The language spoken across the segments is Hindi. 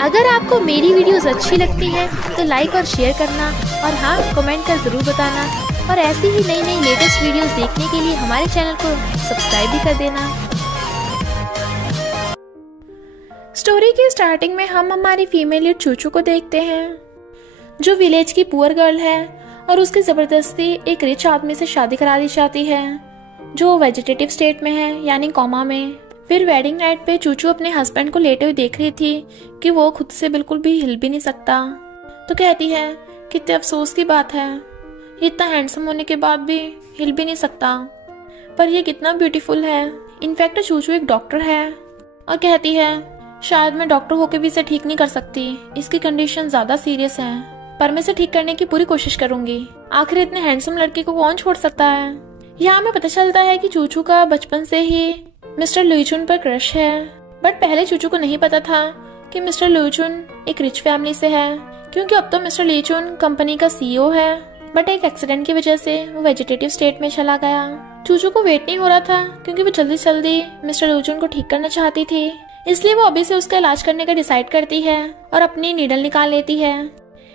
अगर आपको मेरी वीडियोस अच्छी लगती हैं तो लाइक और शेयर करना, और हाँ, कमेंट कर जरूर बताना। और ऐसी ही नई नई लेटेस्ट वीडियोस देखने के लिए हमारे चैनल को सब्सक्राइब भी कर देना। स्टोरी की स्टार्टिंग में हम हमारी फीमेल लीड चूचू को देखते हैं, जो विलेज की पुअर गर्ल है और उसकी जबरदस्ती एक रिच आदमी से शादी करा दी जाती है, जो वेजिटेटिव स्टेट में है, यानी कोमा में। फिर वेडिंग नाइट पे चूचू अपने हस्बैंड को लेटे हुए देख रही थी कि वो खुद से बिल्कुल भी हिल भी नहीं सकता। तो कहती है कितने अफसोस की बात है, ये इतना हैंडसम होने के बाद भी हिल भी नहीं सकता, पर ये कितना ब्यूटीफुल है। इनफैक्ट चूचू एक डॉक्टर है और कहती है शायद मैं डॉक्टर होके भी इसे ठीक नहीं कर सकती, इसकी कंडीशन ज्यादा सीरियस है, पर मैं इसे ठीक करने की पूरी कोशिश करूंगी। आखिर इतने हैंडसम लड़के को कौन छोड़ सकता है। यहाँ हमें पता चलता है कि चूचू का बचपन से ही मिस्टर लुईचुन पर क्रश है, बट पहले चूचू को नहीं पता था कि मिस्टर लुईचुन एक रिच फैमिली से है, क्योंकि अब तो मिस्टर लुईचुन कंपनी का सीईओ है। बट एक एक्सीडेंट की वजह से वो वेजिटेटिव स्टेट में चला गया। चूचू को वेट नहीं हो रहा था, क्योंकि वो जल्दी जल्दी मिस्टर लुईचुन को ठीक करना चाहती थी, इसलिए वो अभी से उसका इलाज करने का डिसाइड करती है और अपनी नीडल निकाल लेती है।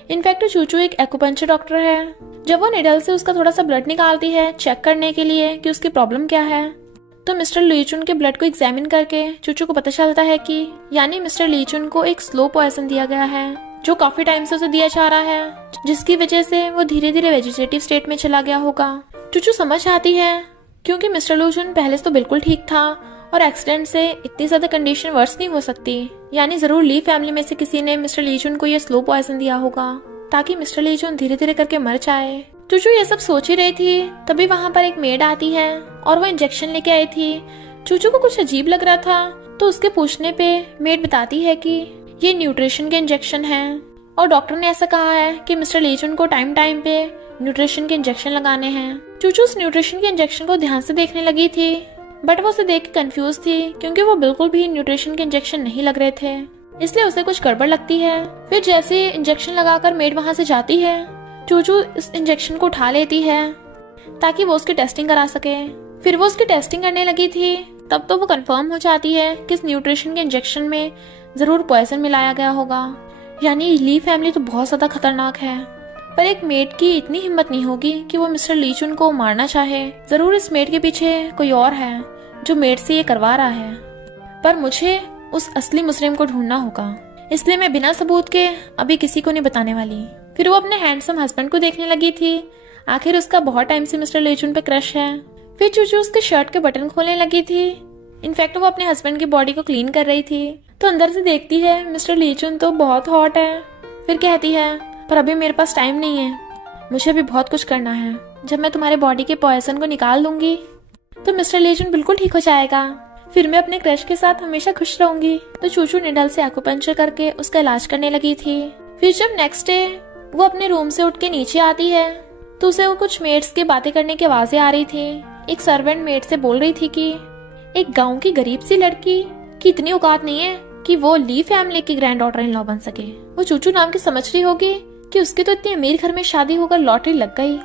इनफैक्ट चूचू एक एक्यूपंक्चर डॉक्टर है। जब वो नीडल से उसका थोड़ा सा ब्लड निकालती है चेक करने के लिए कि उसकी प्रॉब्लम क्या है, तो मिस्टर लुईचुन के ब्लड को एग्जामिन करके चूचू को पता चलता है कि यानी मिस्टर लुईचुन को एक स्लो पॉइजन दिया गया है, जो काफी टाइम से उसे दिया जा रहा है, जिसकी वजह से वो धीरे धीरे वेजिटेटिव स्टेट में चला गया होगा। चूचू समझ आती है, क्योंकि मिस्टर लुईचुन पहले से तो बिल्कुल ठीक था और एक्सीडेंट से इतनी ज्यादा कंडीशन वर्स नहीं हो सकती, यानी जरूर ली फैमिली में से किसी ने मिस्टर लुईचुन को ये स्लो पॉइजन दिया होगा, ताकि मिस्टर लुईचुन धीरे धीरे करके मर जाए। चूचू ये सब सोच ही रही थी, तभी वहाँ पर एक मेड आती है और वो इंजेक्शन लेके आई थी। चूचू को कुछ अजीब लग रहा था, तो उसके पूछने पे मेड बताती है कि ये न्यूट्रिशन के इंजेक्शन हैं और डॉक्टर ने ऐसा कहा है कि मिस्टर लुईचुन को टाइम टाइम पे न्यूट्रिशन के इंजेक्शन लगाने हैं। चूचू उस न्यूट्रिशन के इंजेक्शन को ध्यान से देखने लगी थी, बट वो उसे देख के कंफ्यूज थी, क्योंकि वो बिल्कुल भी न्यूट्रिशन के इंजेक्शन नहीं लग रहे थे, इसलिए उसे कुछ गड़बड़ लगती है। फिर जैसे इंजेक्शन लगाकर मेड वहाँ से जाती है, चूचू इस इंजेक्शन को उठा लेती है ताकि वो उसकी टेस्टिंग करा सके। फिर वो उसकी टेस्टिंग करने लगी थी, तब तो वो कंफर्म हो जाती है कि इस न्यूट्रिशन के इंजेक्शन में जरूर पॉइजन मिलाया गया होगा, यानी ली फैमिली तो बहुत ज्यादा खतरनाक है। पर एक मेड की इतनी हिम्मत नहीं होगी कि वो मिस्टर लुईचुन को मारना चाहे, जरूर इस मेड के पीछे कोई और है जो मेड से ये करवा रहा है। पर मुझे उस असली मुजरिम को ढूंढना होगा, इसलिए मैं बिना सबूत के अभी किसी को नहीं बताने वाली। फिर वो अपने हैंडसम हस्बैंड को देखने लगी थी, आखिर उसका बहुत टाइम से मिस्टर लुईचुन पे क्रश है। फिर चूचू उसके शर्ट के बटन खोलने लगी थी। इनफैक्ट वो अपने हस्बैंड की बॉडी को क्लीन कर रही थी, तो अंदर से देखती है मिस्टर लुईचुन तो बहुत हॉट है। फिर कहती है पर अभी मेरे पास टाइम नहीं है, मुझे भी बहुत कुछ करना है। जब मैं तुम्हारे बॉडी के पॉइजन को निकाल दूंगी तो मिस्टर लुईचुन बिल्कुल ठीक हो जाएगा, फिर मैं अपने क्रश के साथ हमेशा खुश रहूंगी। तो चूचू निडल से एक्यूपंक्चर करके उसका इलाज करने लगी थी। फिर जब नेक्स्ट डे वो अपने रूम से उठ के नीचे आती है, तो उसे वो कुछ मेड्स की बातें करने की आवाजें आ रही थी। एक सर्वेंट मेड से बोल रही थी कि एक गांव की गरीब सी लड़की की इतनी औकात नहीं है कि वो ली फैमिली की ग्रैंड डॉटर इन लॉ बन सके। वो चूचू नाम की समझ रही होगी कि उसकी तो इतनी अमीर घर में शादी होकर लॉटरी लग गई,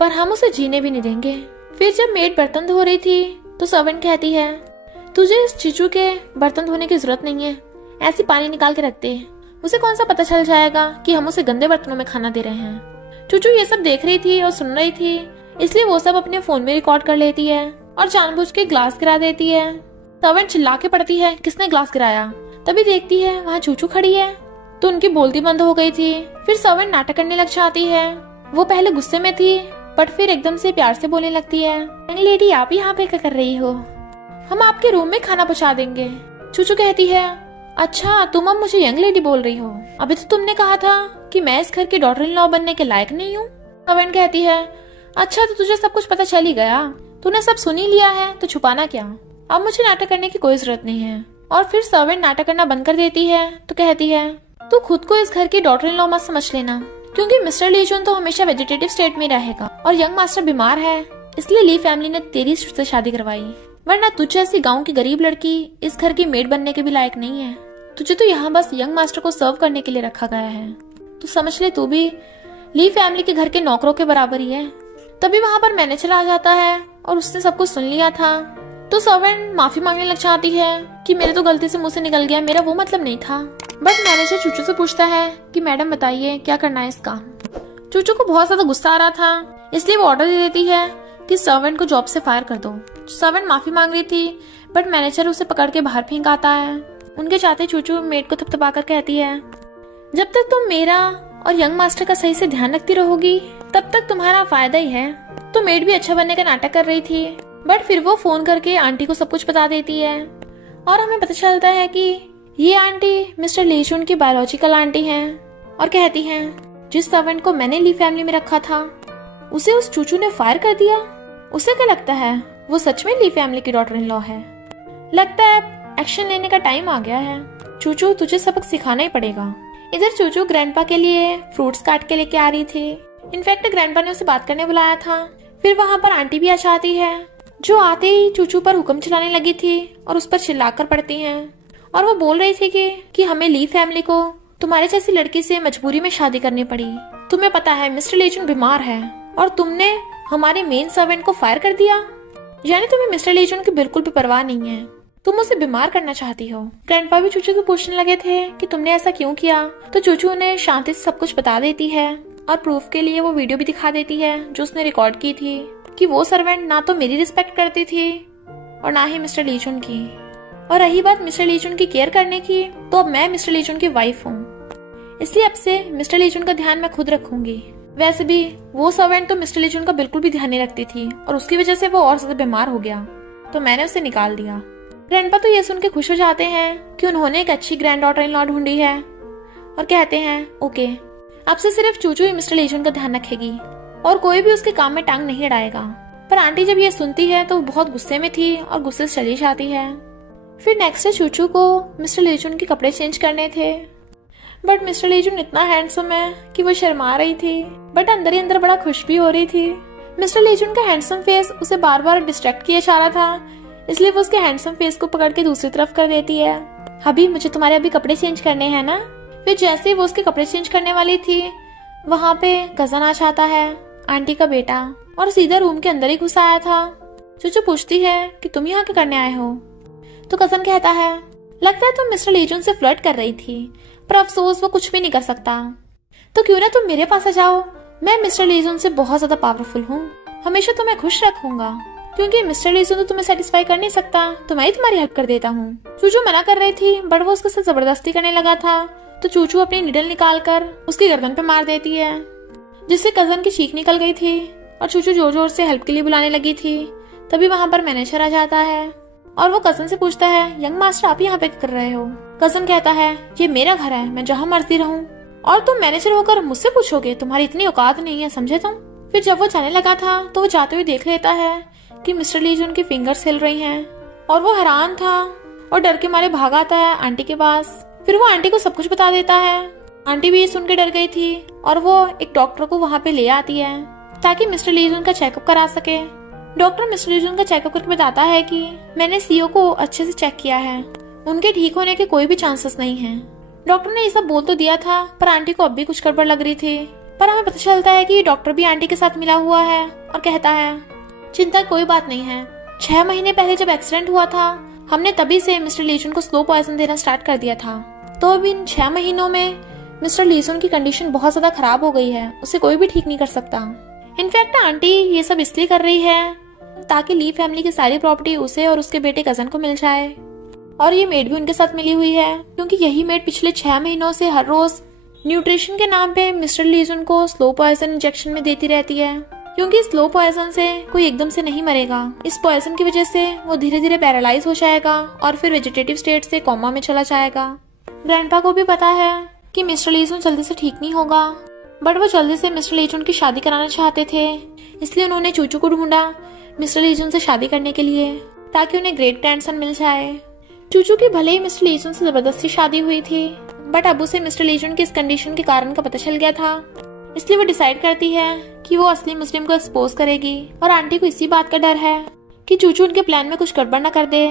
पर हम उसे जीने भी नहीं देंगे। फिर जब मेड बर्तन धो रही थी, तो सर्वेंट कहती है तुझे इस चीचू के बर्तन धोने की जरूरत नहीं है, ऐसे पानी निकाल के रख दे, उसे कौन सा पता चल जाएगा कि हम उसे गंदे बर्तनों में खाना दे रहे हैं। चूचू ये सब देख रही थी और सुन रही थी, इसलिए वो सब अपने फोन में रिकॉर्ड कर लेती है और जानबूझ के ग्लास गिरा देती है। सर्वेंट चिल्ला के पड़ती है किसने ग्लास गिराया, तभी देखती है वहाँ चूचू खड़ी है, तो उनकी बोलती बंद हो गई थी। फिर सर्वेंट नाटक करने लग जाती है। वो पहले गुस्से में थी, बट फिर एकदम से प्यार से बोलने लगती है यंग लेडी आप यहाँ पे क्या कर रही हो, हम आपके रूम में खाना पहुँचा देंगे। चूचू कहती है अच्छा तुम अब मुझे यंग लेडी बोल रही हो, अभी तो तुमने कहा था कि मैं इस घर की डॉटर इन लॉ बनने के लायक नहीं हूँ। सर्वेंट कहती है अच्छा तो तुझे सब कुछ पता चल ही गया, तूने सब सुन ही लिया है तो छुपाना क्या, अब मुझे नाटक करने की कोई जरूरत नहीं है। और फिर सर्वेंट नाटक करना बंद कर देती है, तो कहती है तू खुद को इस घर की डॉटर इन लॉ मत समझ लेना, क्योंकि मिस्टर लुईचुन तो हमेशा वेजिटेटिव स्टेट में रहेगा और यंग मास्टर बीमार है, इसलिए ली फैमिली ने तेरी से शादी करवाई, वरना तुझ जैसी गाँव की गरीब लड़की इस घर की मेड बनने के भी लायक नहीं है। तुझे तो यहाँ बस यंग मास्टर को सर्व करने के लिए रखा गया है, तो समझ ले तू भी ली फैमिली के घर के नौकरों के बराबर ही है। तभी वहाँ पर मैनेजर आ जाता है और उसने सब कुछ सुन लिया था, तो सर्वेंट माफी मांगने लग जाती है कि मेरे तो गलती से मुंह से निकल गया, मेरा वो मतलब नहीं था। बट मैनेजर चूचू से पूछता है कि मैडम बताइए क्या करना है इसका। चूचू को बहुत ज्यादा गुस्सा आ रहा था, इसलिए वो ऑर्डर दे देती है कि सर्वेंट को जॉब से फायर कर दो। सर्वेंट माफी मांग रही थी बट मैनेजर उसे पकड़ के बाहर फेंक आता है। उनके चाहते चूचू मेड को थपथपा कर कहती है, जब तक तुम मेरा और यंग मास्टर का सही से ध्यान रखती रहोगी तब तक तुम्हारा फायदा ही है। तो मेड भी अच्छा बनने का नाटक कर रही थी, बट फिर वो फोन करके आंटी को सब कुछ बता देती है और हमें पता चलता है कि ये आंटी मिस्टर लीचून की बायोलॉजिकल आंटी हैं और कहती हैं जिस सर्वेंट को मैंने ली फैमिली में रखा था उसे उस चूचू ने फायर कर दिया। उसे क्या लगता है वो सच में ली फैमिली की डॉटर इन लॉ है। लगता है एक्शन लेने का टाइम आ गया है। चूचू तुझे सबक सिखाना ही पड़ेगा। इधर चूचू ग्रैंडपा के लिए फ्रूट्स काट के लेके आ रही थी। इनफैक्ट ग्रैंडपा ने उसे बात करने बुलाया था। फिर वहाँ पर आंटी भी आ जाती है, जो आते ही चूचू पर हुक्म चलाने लगी थी और उस पर चिल्लाकर पड़ती हैं और वो बोल रही थी कि हमें ली फैमिली को तुम्हारे जैसी लड़की से मजबूरी में शादी करनी पड़ी। तुम्हें पता है मिस्टर लीचून बीमार है और तुमने हमारे मेन सर्वेंट को फायर कर दिया। यानी तुम्हें मिस्टर लीचून की बिल्कुल भी परवाह नहीं है, तुम उसे बीमार करना चाहती हो। ग्रैंडपा भी चूचू से पूछने लगे थे कि तुमने ऐसा क्यों किया, तो चूचू उन्हें शांति से सब कुछ बता देती है और प्रूफ के लिए वो वीडियो भी दिखा देती है जो उसने रिकॉर्ड की थी कि वो सर्वेंट ना तो मेरी रिस्पेक्ट करती थी और ना ही मिस्टर लीचून की। और रही बात मिस्टर लीचून की केयर करने की, तो अब मैं मिस्टर लीचून की वाइफ हूँ, इसलिए अब से मिस्टर लीचून का ध्यान मैं खुद रखूंगी। वैसे भी वो सर्वेंट तो मिस्टर लीचून का बिल्कुल भी ध्यान नहीं रखती थी और उसकी वजह से वो और ज्यादा बीमार हो गया, तो मैंने उसे निकाल दिया। ग्रैंडपा तो ये सुन के खुश हो जाते हैं कि उन्होंने एक अच्छी ग्रैंड डॉटर इन लॉ ढूंढी है और कहते हैं ओके, अब से सिर्फ चूचू ही मिस्टर लीचून का ध्यान रखेगी और कोई भी उसके काम में टांग नहीं अड़ाएगा। पर आंटी जब ये सुनती है तो वो बहुत गुस्से में थी और गुस्से से चली जाती है। फिर नेक्स्ट डे चूचू को मिस्टर लीचून के कपड़े चेंज करने थे, बट मिस्टर लीचून इतना हैंडसम है कि वो शर्मा रही थी, बट अंदर ही अंदर बड़ा खुश भी हो रही थी। मिस्टर लीचून का हैंडसम फेस उसे बार बार डिस्ट्रैक्ट किया जा रहा था, इसलिए वो उसके हैंडसम फेस को पकड़ के दूसरी तरफ कर देती है। अभी मुझे तुम्हारे अभी कपड़े चेंज करने हैं ना। फिर जैसे ही वो उसके कपड़े चेंज करने वाली थी, वहाँ पे कजन आ जाता है, आंटी का बेटा, और सीधा रूम के अंदर ही घुस आया था। चूचू पूछती है कि तुम यहाँ क्या करने आए हो, तो कजन कहता है लगता है तुम मिस्टर लीचून से फ्लर्ट कर रही थी, पर अफसोस वो कुछ भी नहीं कर सकता, तो क्यों ना तुम मेरे पास आ जाओ। मैं मिस्टर लीचून से बहुत ज्यादा पावरफुल हूँ, हमेशा तुम्हें खुश रखूंगा, क्योंकि मिस्टर लीचून तो तुम्हें सेटिस्फाई कर नहीं सकता, तो मैं ही तुम्हारी हेल्प कर देता हूँ। चूचू मना कर रही थी, बट वो उसके साथ जबरदस्ती करने लगा था, तो चूचू अपनी निडल निकाल कर उसकी गर्दन पे मार देती है, जिससे कजन की चीख निकल गई थी और चूचू जोर जोर से हेल्प के लिए बुलाने लगी थी। तभी वहाँ पर मैनेजर आ जाता है और वो कजन से पूछता है यंग मास्टर आप यहाँ पे कर रहे हो। कजन कहता है ये मेरा घर है, मैं जहाँ मर्जी रहूँ, और तुम मैनेजर होकर मुझसे पूछोगे, तुम्हारी इतनी औकात नहीं है, समझे तुम। फिर जब वो जाने लगा था तो वो जाते हुए देख लेता है कि मिस्टर लीचून की फिंगर्स हिल रही हैं और वो हैरान था और डर के मारे भाग आता है आंटी के पास। फिर वो आंटी को सब कुछ बता देता है। आंटी भी सुन के डर गई थी और वो एक डॉक्टर को वहाँ पे ले आती है ताकि मिस्टर लीचून का चेकअप करा सके। डॉक्टर मिस्टर लीचून का चेकअप करके बताता है कि मैंने सीओ को अच्छे से चेक किया है, उनके ठीक होने के कोई भी चांसेस नहीं है। डॉक्टर ने ये सब बोल तो दिया था, पर आंटी को अब भी कुछ गड़बड़ लग रही थी। पर हमें पता चलता है कि डॉक्टर भी आंटी के साथ मिला हुआ है और कहता है चिंता कोई बात नहीं है, 6 महीने पहले जब एक्सीडेंट हुआ था हमने तभी से मिस्टर लीचून को स्लो पॉइजन देना स्टार्ट कर दिया था, तो अब इन 6 महीनों में मिस्टर लीचून की कंडीशन बहुत ज्यादा खराब हो गई है, उसे कोई भी ठीक नहीं कर सकता। इनफैक्ट आंटी ये सब इसलिए कर रही है ताकि ली फैमिली की सारी प्रॉपर्टी उसे और उसके बेटे कजन को मिल जाए, और ये मेड भी उनके साथ मिली हुई है, क्योंकि यही मेड पिछले 6 महीनों से हर रोज न्यूट्रिशन के नाम पे मिस्टर लीचून को स्लो पॉइजन इंजेक्शन में देती रहती है, क्योंकि स्लो पॉइजन से कोई एकदम से नहीं मरेगा। इस पॉइजन की वजह से वो धीरे धीरे पैरालाइज हो जाएगा और फिर वेजिटेटिव स्टेट से कोमा में चला जाएगा। ग्रैंडपा को भी पता है कि मिस्टर लीचून जल्दी से ठीक नहीं होगा, बट वो जल्दी से मिस्टर लीचून की शादी कराना चाहते थे, इसलिए उन्होंने चूचू को ढूंढा मिस्टर लीचून से शादी करने के लिए, ताकि उन्हें ग्रेट ग्रैंडसन मिल जाए। चूचू की भले ही मिस्टर लीचून से जबरदस्ती शादी हुई थी, बट अब उसे मिस्टर लीचून की इस कंडीशन के कारण का पता चल गया था, इसलिए वो डिसाइड करती है कि वो असली मुस्लिम को एक्सपोज करेगी। और आंटी को इसी बात का डर है कि चूचू उनके प्लान में कुछ गड़बड़ न कर दे।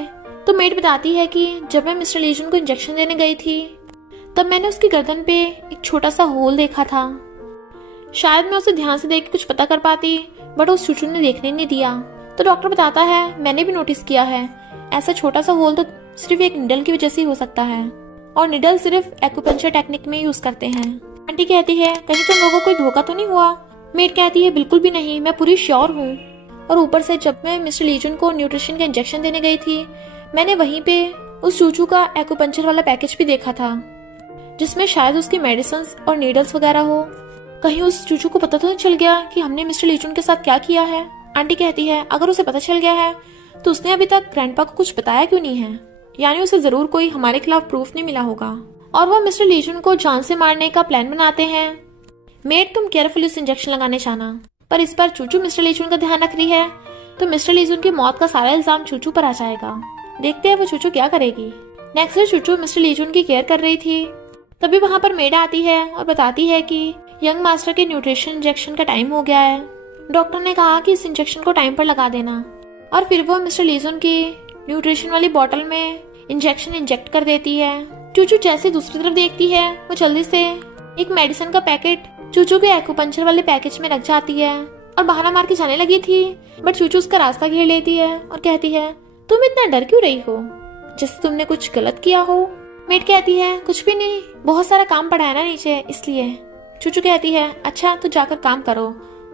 तो मेड बताती है कि जब मैं मिस्टर लीचून को इंजेक्शन देने गई थी तब मैंने उसकी गर्दन पे एक छोटा सा होल देखा था। शायद मैं उसे ध्यान से देख के कुछ पता कर पाती, बट उस चूचू ने देखने नहीं दिया। तो डॉक्टर बताता है मैंने भी नोटिस किया है, ऐसा छोटा सा होल तो सिर्फ एक निडल की वजह से ही हो सकता है। और निडल सिर्फ एक्यूपंक्चर टेक्निक में यूज करते हैं। आंटी कहती है कहीं तुम लोगों को कोई धोखा तो नहीं हुआ? मेड कहती है बिल्कुल भी नहीं, मैं पूरी श्योर हूँ। और ऊपर से जब मैं मिस्टर लीजन को न्यूट्रिशन का इंजेक्शन देने गई थी, मैंने वहीं पे उस चूचू का एक्यूपंक्चर वाला पैकेज भी देखा था, जिसमें शायद उसकी मेडिसिन और नीडल्स वगैरह हो। कहीं उस चूचू को पता तो नहीं चल गया कि हमने मिस्टर लीजन के साथ क्या किया है? आंटी कहती है अगर उसे पता चल गया है तो उसने अभी तक ग्रैंडपा को कुछ बताया क्यों नहीं है? यानी उसे जरूर कोई हमारे खिलाफ प्रूफ नहीं मिला होगा। और वह मिस्टर लीजन को जान से मारने का प्लान बनाते हैं। मेड तुम केयरफुली उस इंजेक्शन लगाने जाना। पर इस बार चूचू मिस्टर लीजन का ध्यान रख रही है, तो मिस्टर लीजन की मौत का सारा इल्जाम चूचू पर आ जाएगा। देखते हैं वो चूचू क्या करेगी। नेक्स्ट डे चूचू मिस्टर लीजन की केयर कर रही थी, तभी वहाँ पर मेड आती है और बताती है कि यंग मास्टर के न्यूट्रिशन इंजेक्शन का टाइम हो गया है। डॉक्टर ने कहा कि इस इंजेक्शन को टाइम पर लगा देना। और फिर वो मिस्टर लीजन की न्यूट्रिशन वाली बोतल में इंजेक्शन इंजेक्ट कर देती है। चूचू जैसे दूसरी तरफ देखती है, वो जल्दी से एक मेडिसिन का पैकेट चूचू के एक्यूपंक्चर वाले पैकेज में रख जाती है और बहाना मार के जाने लगी थी, बट चूचू उसका रास्ता घेर लेती है और कहती है तुम इतना डर क्यों रही हो, जैसे तुमने कुछ गलत किया हो। मेड कहती है कुछ भी नहीं, बहुत सारा काम पड़ा है ना नीचे, इसलिए। चूचू कहती है अच्छा तो जाकर काम करो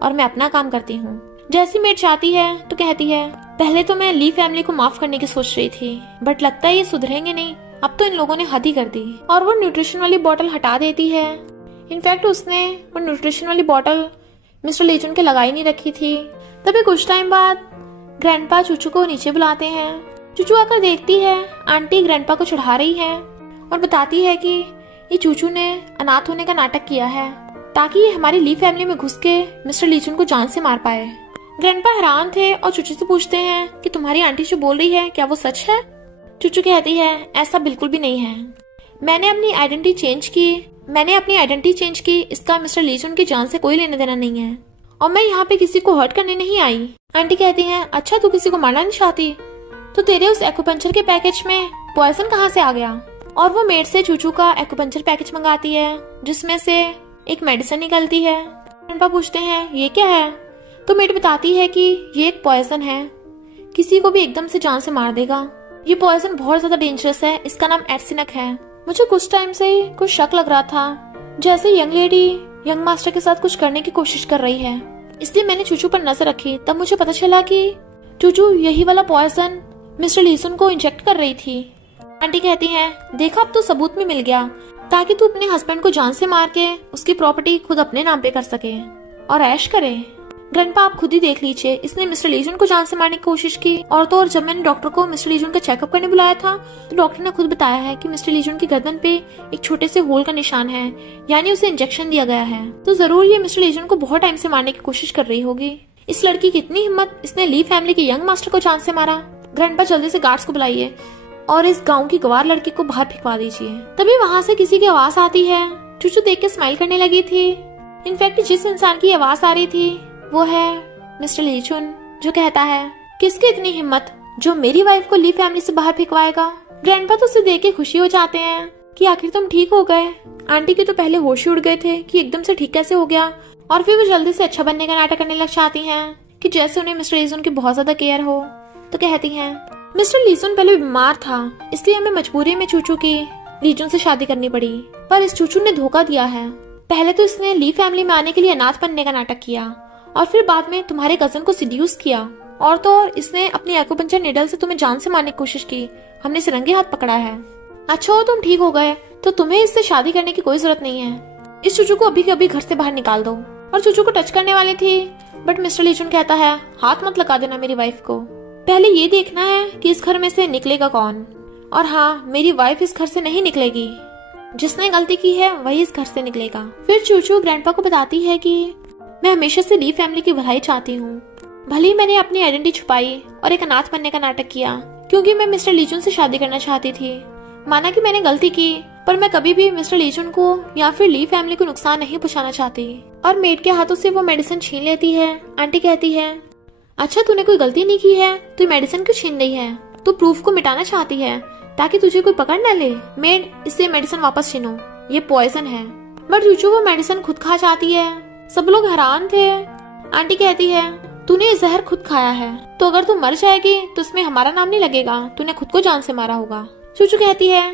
और मैं अपना काम करती हूँ। जैसी मेड चाहती है तो कहती है पहले तो मैं ली फैमिली को माफ करने की सोच रही थी, बट लगता है ये सुधरेंगे नहीं, अब तो इन लोगों ने हद ही कर दी। और वो न्यूट्रिशन वाली बोतल हटा देती है। इनफैक्ट उसने वो न्यूट्रिशन वाली बोतल मिस्टर लीजन के लगाई नहीं रखी थी। तभी कुछ टाइम बाद ग्रैंडपा चूचू को नीचे बुलाते हैं। चूचू आकर देखती है आंटी ग्रैंडपा को चढ़ा रही है और बताती है कि ये चूचू ने अनाथ होने का नाटक किया है ताकि ये हमारी ली फैमिली में घुस के मिस्टर लीजन को जान से मार पाए। ग्रैंडपा हैरान थे और चूचू से पूछते हैं कि तुम्हारी आंटी जो बोल रही है क्या वो सच है? चूचू कहती है ऐसा बिल्कुल भी नहीं है, मैंने अपनी आइडेंटिटी चेंज की, इसका मिस्टर लीजन की जान से कोई लेना देना नहीं है और मैं यहाँ पे किसी को हर्ट करने नहीं आई। आंटी कहती है अच्छा तू किसी को मारना नहीं चाहती, तो तेरे उस एक्यूपंक्चर के पैकेज में पॉइजन कहाँ से आ गया? और वो मेड से चूचू का एक्यूपंक्चर पैकेज मंगाती है जिसमें से एक मेडिसिन निकलती है। ग्रैंडपा पूछते हैं ये क्या है? तो मेड बताती है कि ये एक पॉइजन है, किसी को भी एकदम से जान से मार देगा। ये पॉइजन बहुत ज्यादा डेंजरस है, इसका नाम एर्सिनक है। मुझे कुछ टाइम से ही कुछ शक लग रहा था, जैसे यंग लेडी यंग मास्टर के साथ कुछ करने की कोशिश कर रही है, इसलिए मैंने चूचू पर नजर रखी। तब मुझे पता चला कि चूचू यही वाला पॉइजन मिस्टर लीजन को इंजेक्ट कर रही थी। आंटी कहती है देखा अब तो सबूत में मिल गया, ताकि तू अपने हस्बैंड को जान से मार के उसकी प्रॉपर्टी खुद अपने नाम पे कर सके और ऐश करे। ग्रैंडपा आप खुद ही देख लीजिए, इसने मिस्टर लीजन को जान से मारने की कोशिश की। और तो और जब मैंने डॉक्टर को मिस्टर लीजन का चेकअप करने बुलाया था तो डॉक्टर ने खुद बताया है कि मिस्टर लीजन की गर्दन पे एक छोटे से होल का निशान है, यानी उसे इंजेक्शन दिया गया है। तो जरूर ये मिस्टर लीजन को बहुत टाइम से मारने की कोशिश कर रही होगी। इस लड़की की इतनी हिम्मत, इसने ली फैमिली के यंग मास्टर को जान से मारा। ग्रैंडपा जल्दी से गार्ड्स को बुलाइए और इस गाँव की गवार लड़की को बाहर फेंकवा दीजिए। तभी वहाँ से किसी की आवाज आती है। चूचू देख के स्माइल करने लगी थी। इनफैक्ट जिस इंसान की आवाज आ रही थी वो है मिस्टर लीजन, जो कहता है किसकी इतनी हिम्मत जो मेरी वाइफ को ली फैमिली से बाहर फेंकवाएगा। ग्रैंडपा तो उसे देख के खुशी हो जाते हैं कि आखिर तुम ठीक हो गए। आंटी के तो पहले होश ही उड़ गए थे कि एकदम से ठीक कैसे हो गया। और फिर वो जल्दी से अच्छा बनने का नाटक करने लग जाती हैं कि जैसे उन्हें मिस्टर लीजन की बहुत ज्यादा केयर हो। तो कहती हैं मिस्टर लीजन पहले बीमार था, इसलिए हमें मजबूरी में चूचू की लीजन से शादी करनी पड़ी, पर इस चूचू ने धोखा दिया है। पहले तो इसने ली फैमिली में आने के लिए अनाथ बनने का नाटक किया और फिर बाद में तुम्हारे कजन को सिड्यूस किया, और तो और इसने अपनी एक्यूपंक्चर नीडल से तुम्हें जान से मारने की कोशिश की। हमने इसे रंगे हाथ पकड़ा है। अच्छा हो तुम ठीक हो गए तो तुम्हें इससे शादी करने की कोई जरूरत नहीं है। इस चूचू को अभी के अभी घर से बाहर निकाल दो। और चूचू को टच करने वाली थी, बट मिस्टर लीजन कहता है हाथ मत लगा देना मेरी वाइफ को, पहले ये देखना है कि इस घर में से निकलेगा कौन। और हाँ, मेरी वाइफ इस घर से नहीं निकलेगी, जिसने गलती की है वही इस घर से निकलेगा। फिर चूचू ग्रैंडपा को बताती है कि मैं हमेशा से ली फैमिली की भलाई चाहती हूँ। भले ही मैंने अपनी आइडेंटिटी छुपाई और एक अनाथ बनने का नाटक किया, क्योंकि मैं मिस्टर लीजन से शादी करना चाहती थी। माना कि मैंने गलती की, पर मैं कभी भी मिस्टर लीजन को या फिर ली फैमिली को नुकसान नहीं पहुंचाना चाहती। और मेड के हाथों से वो मेडिसिन छीन लेती है। आंटी कहती है अच्छा तूने कोई गलती नहीं की है, तू मेडिसिन क्यों छीन रही है? तू प्रूफ को मिटाना चाहती है ताकि तुझे कोई पकड़ न ले। मेड, इससे मेडिसिन वापस छीनो, ये पॉइजन है। बट चूचू वो मेडिसिन खुद खा जाती है। सब लोग हैरान थे। आंटी कहती है तूने ये जहर खुद खाया है, तो अगर तू मर जाएगी तो इसमें हमारा नाम नहीं लगेगा, तूने खुद को जान से मारा होगा। चूचू कहती है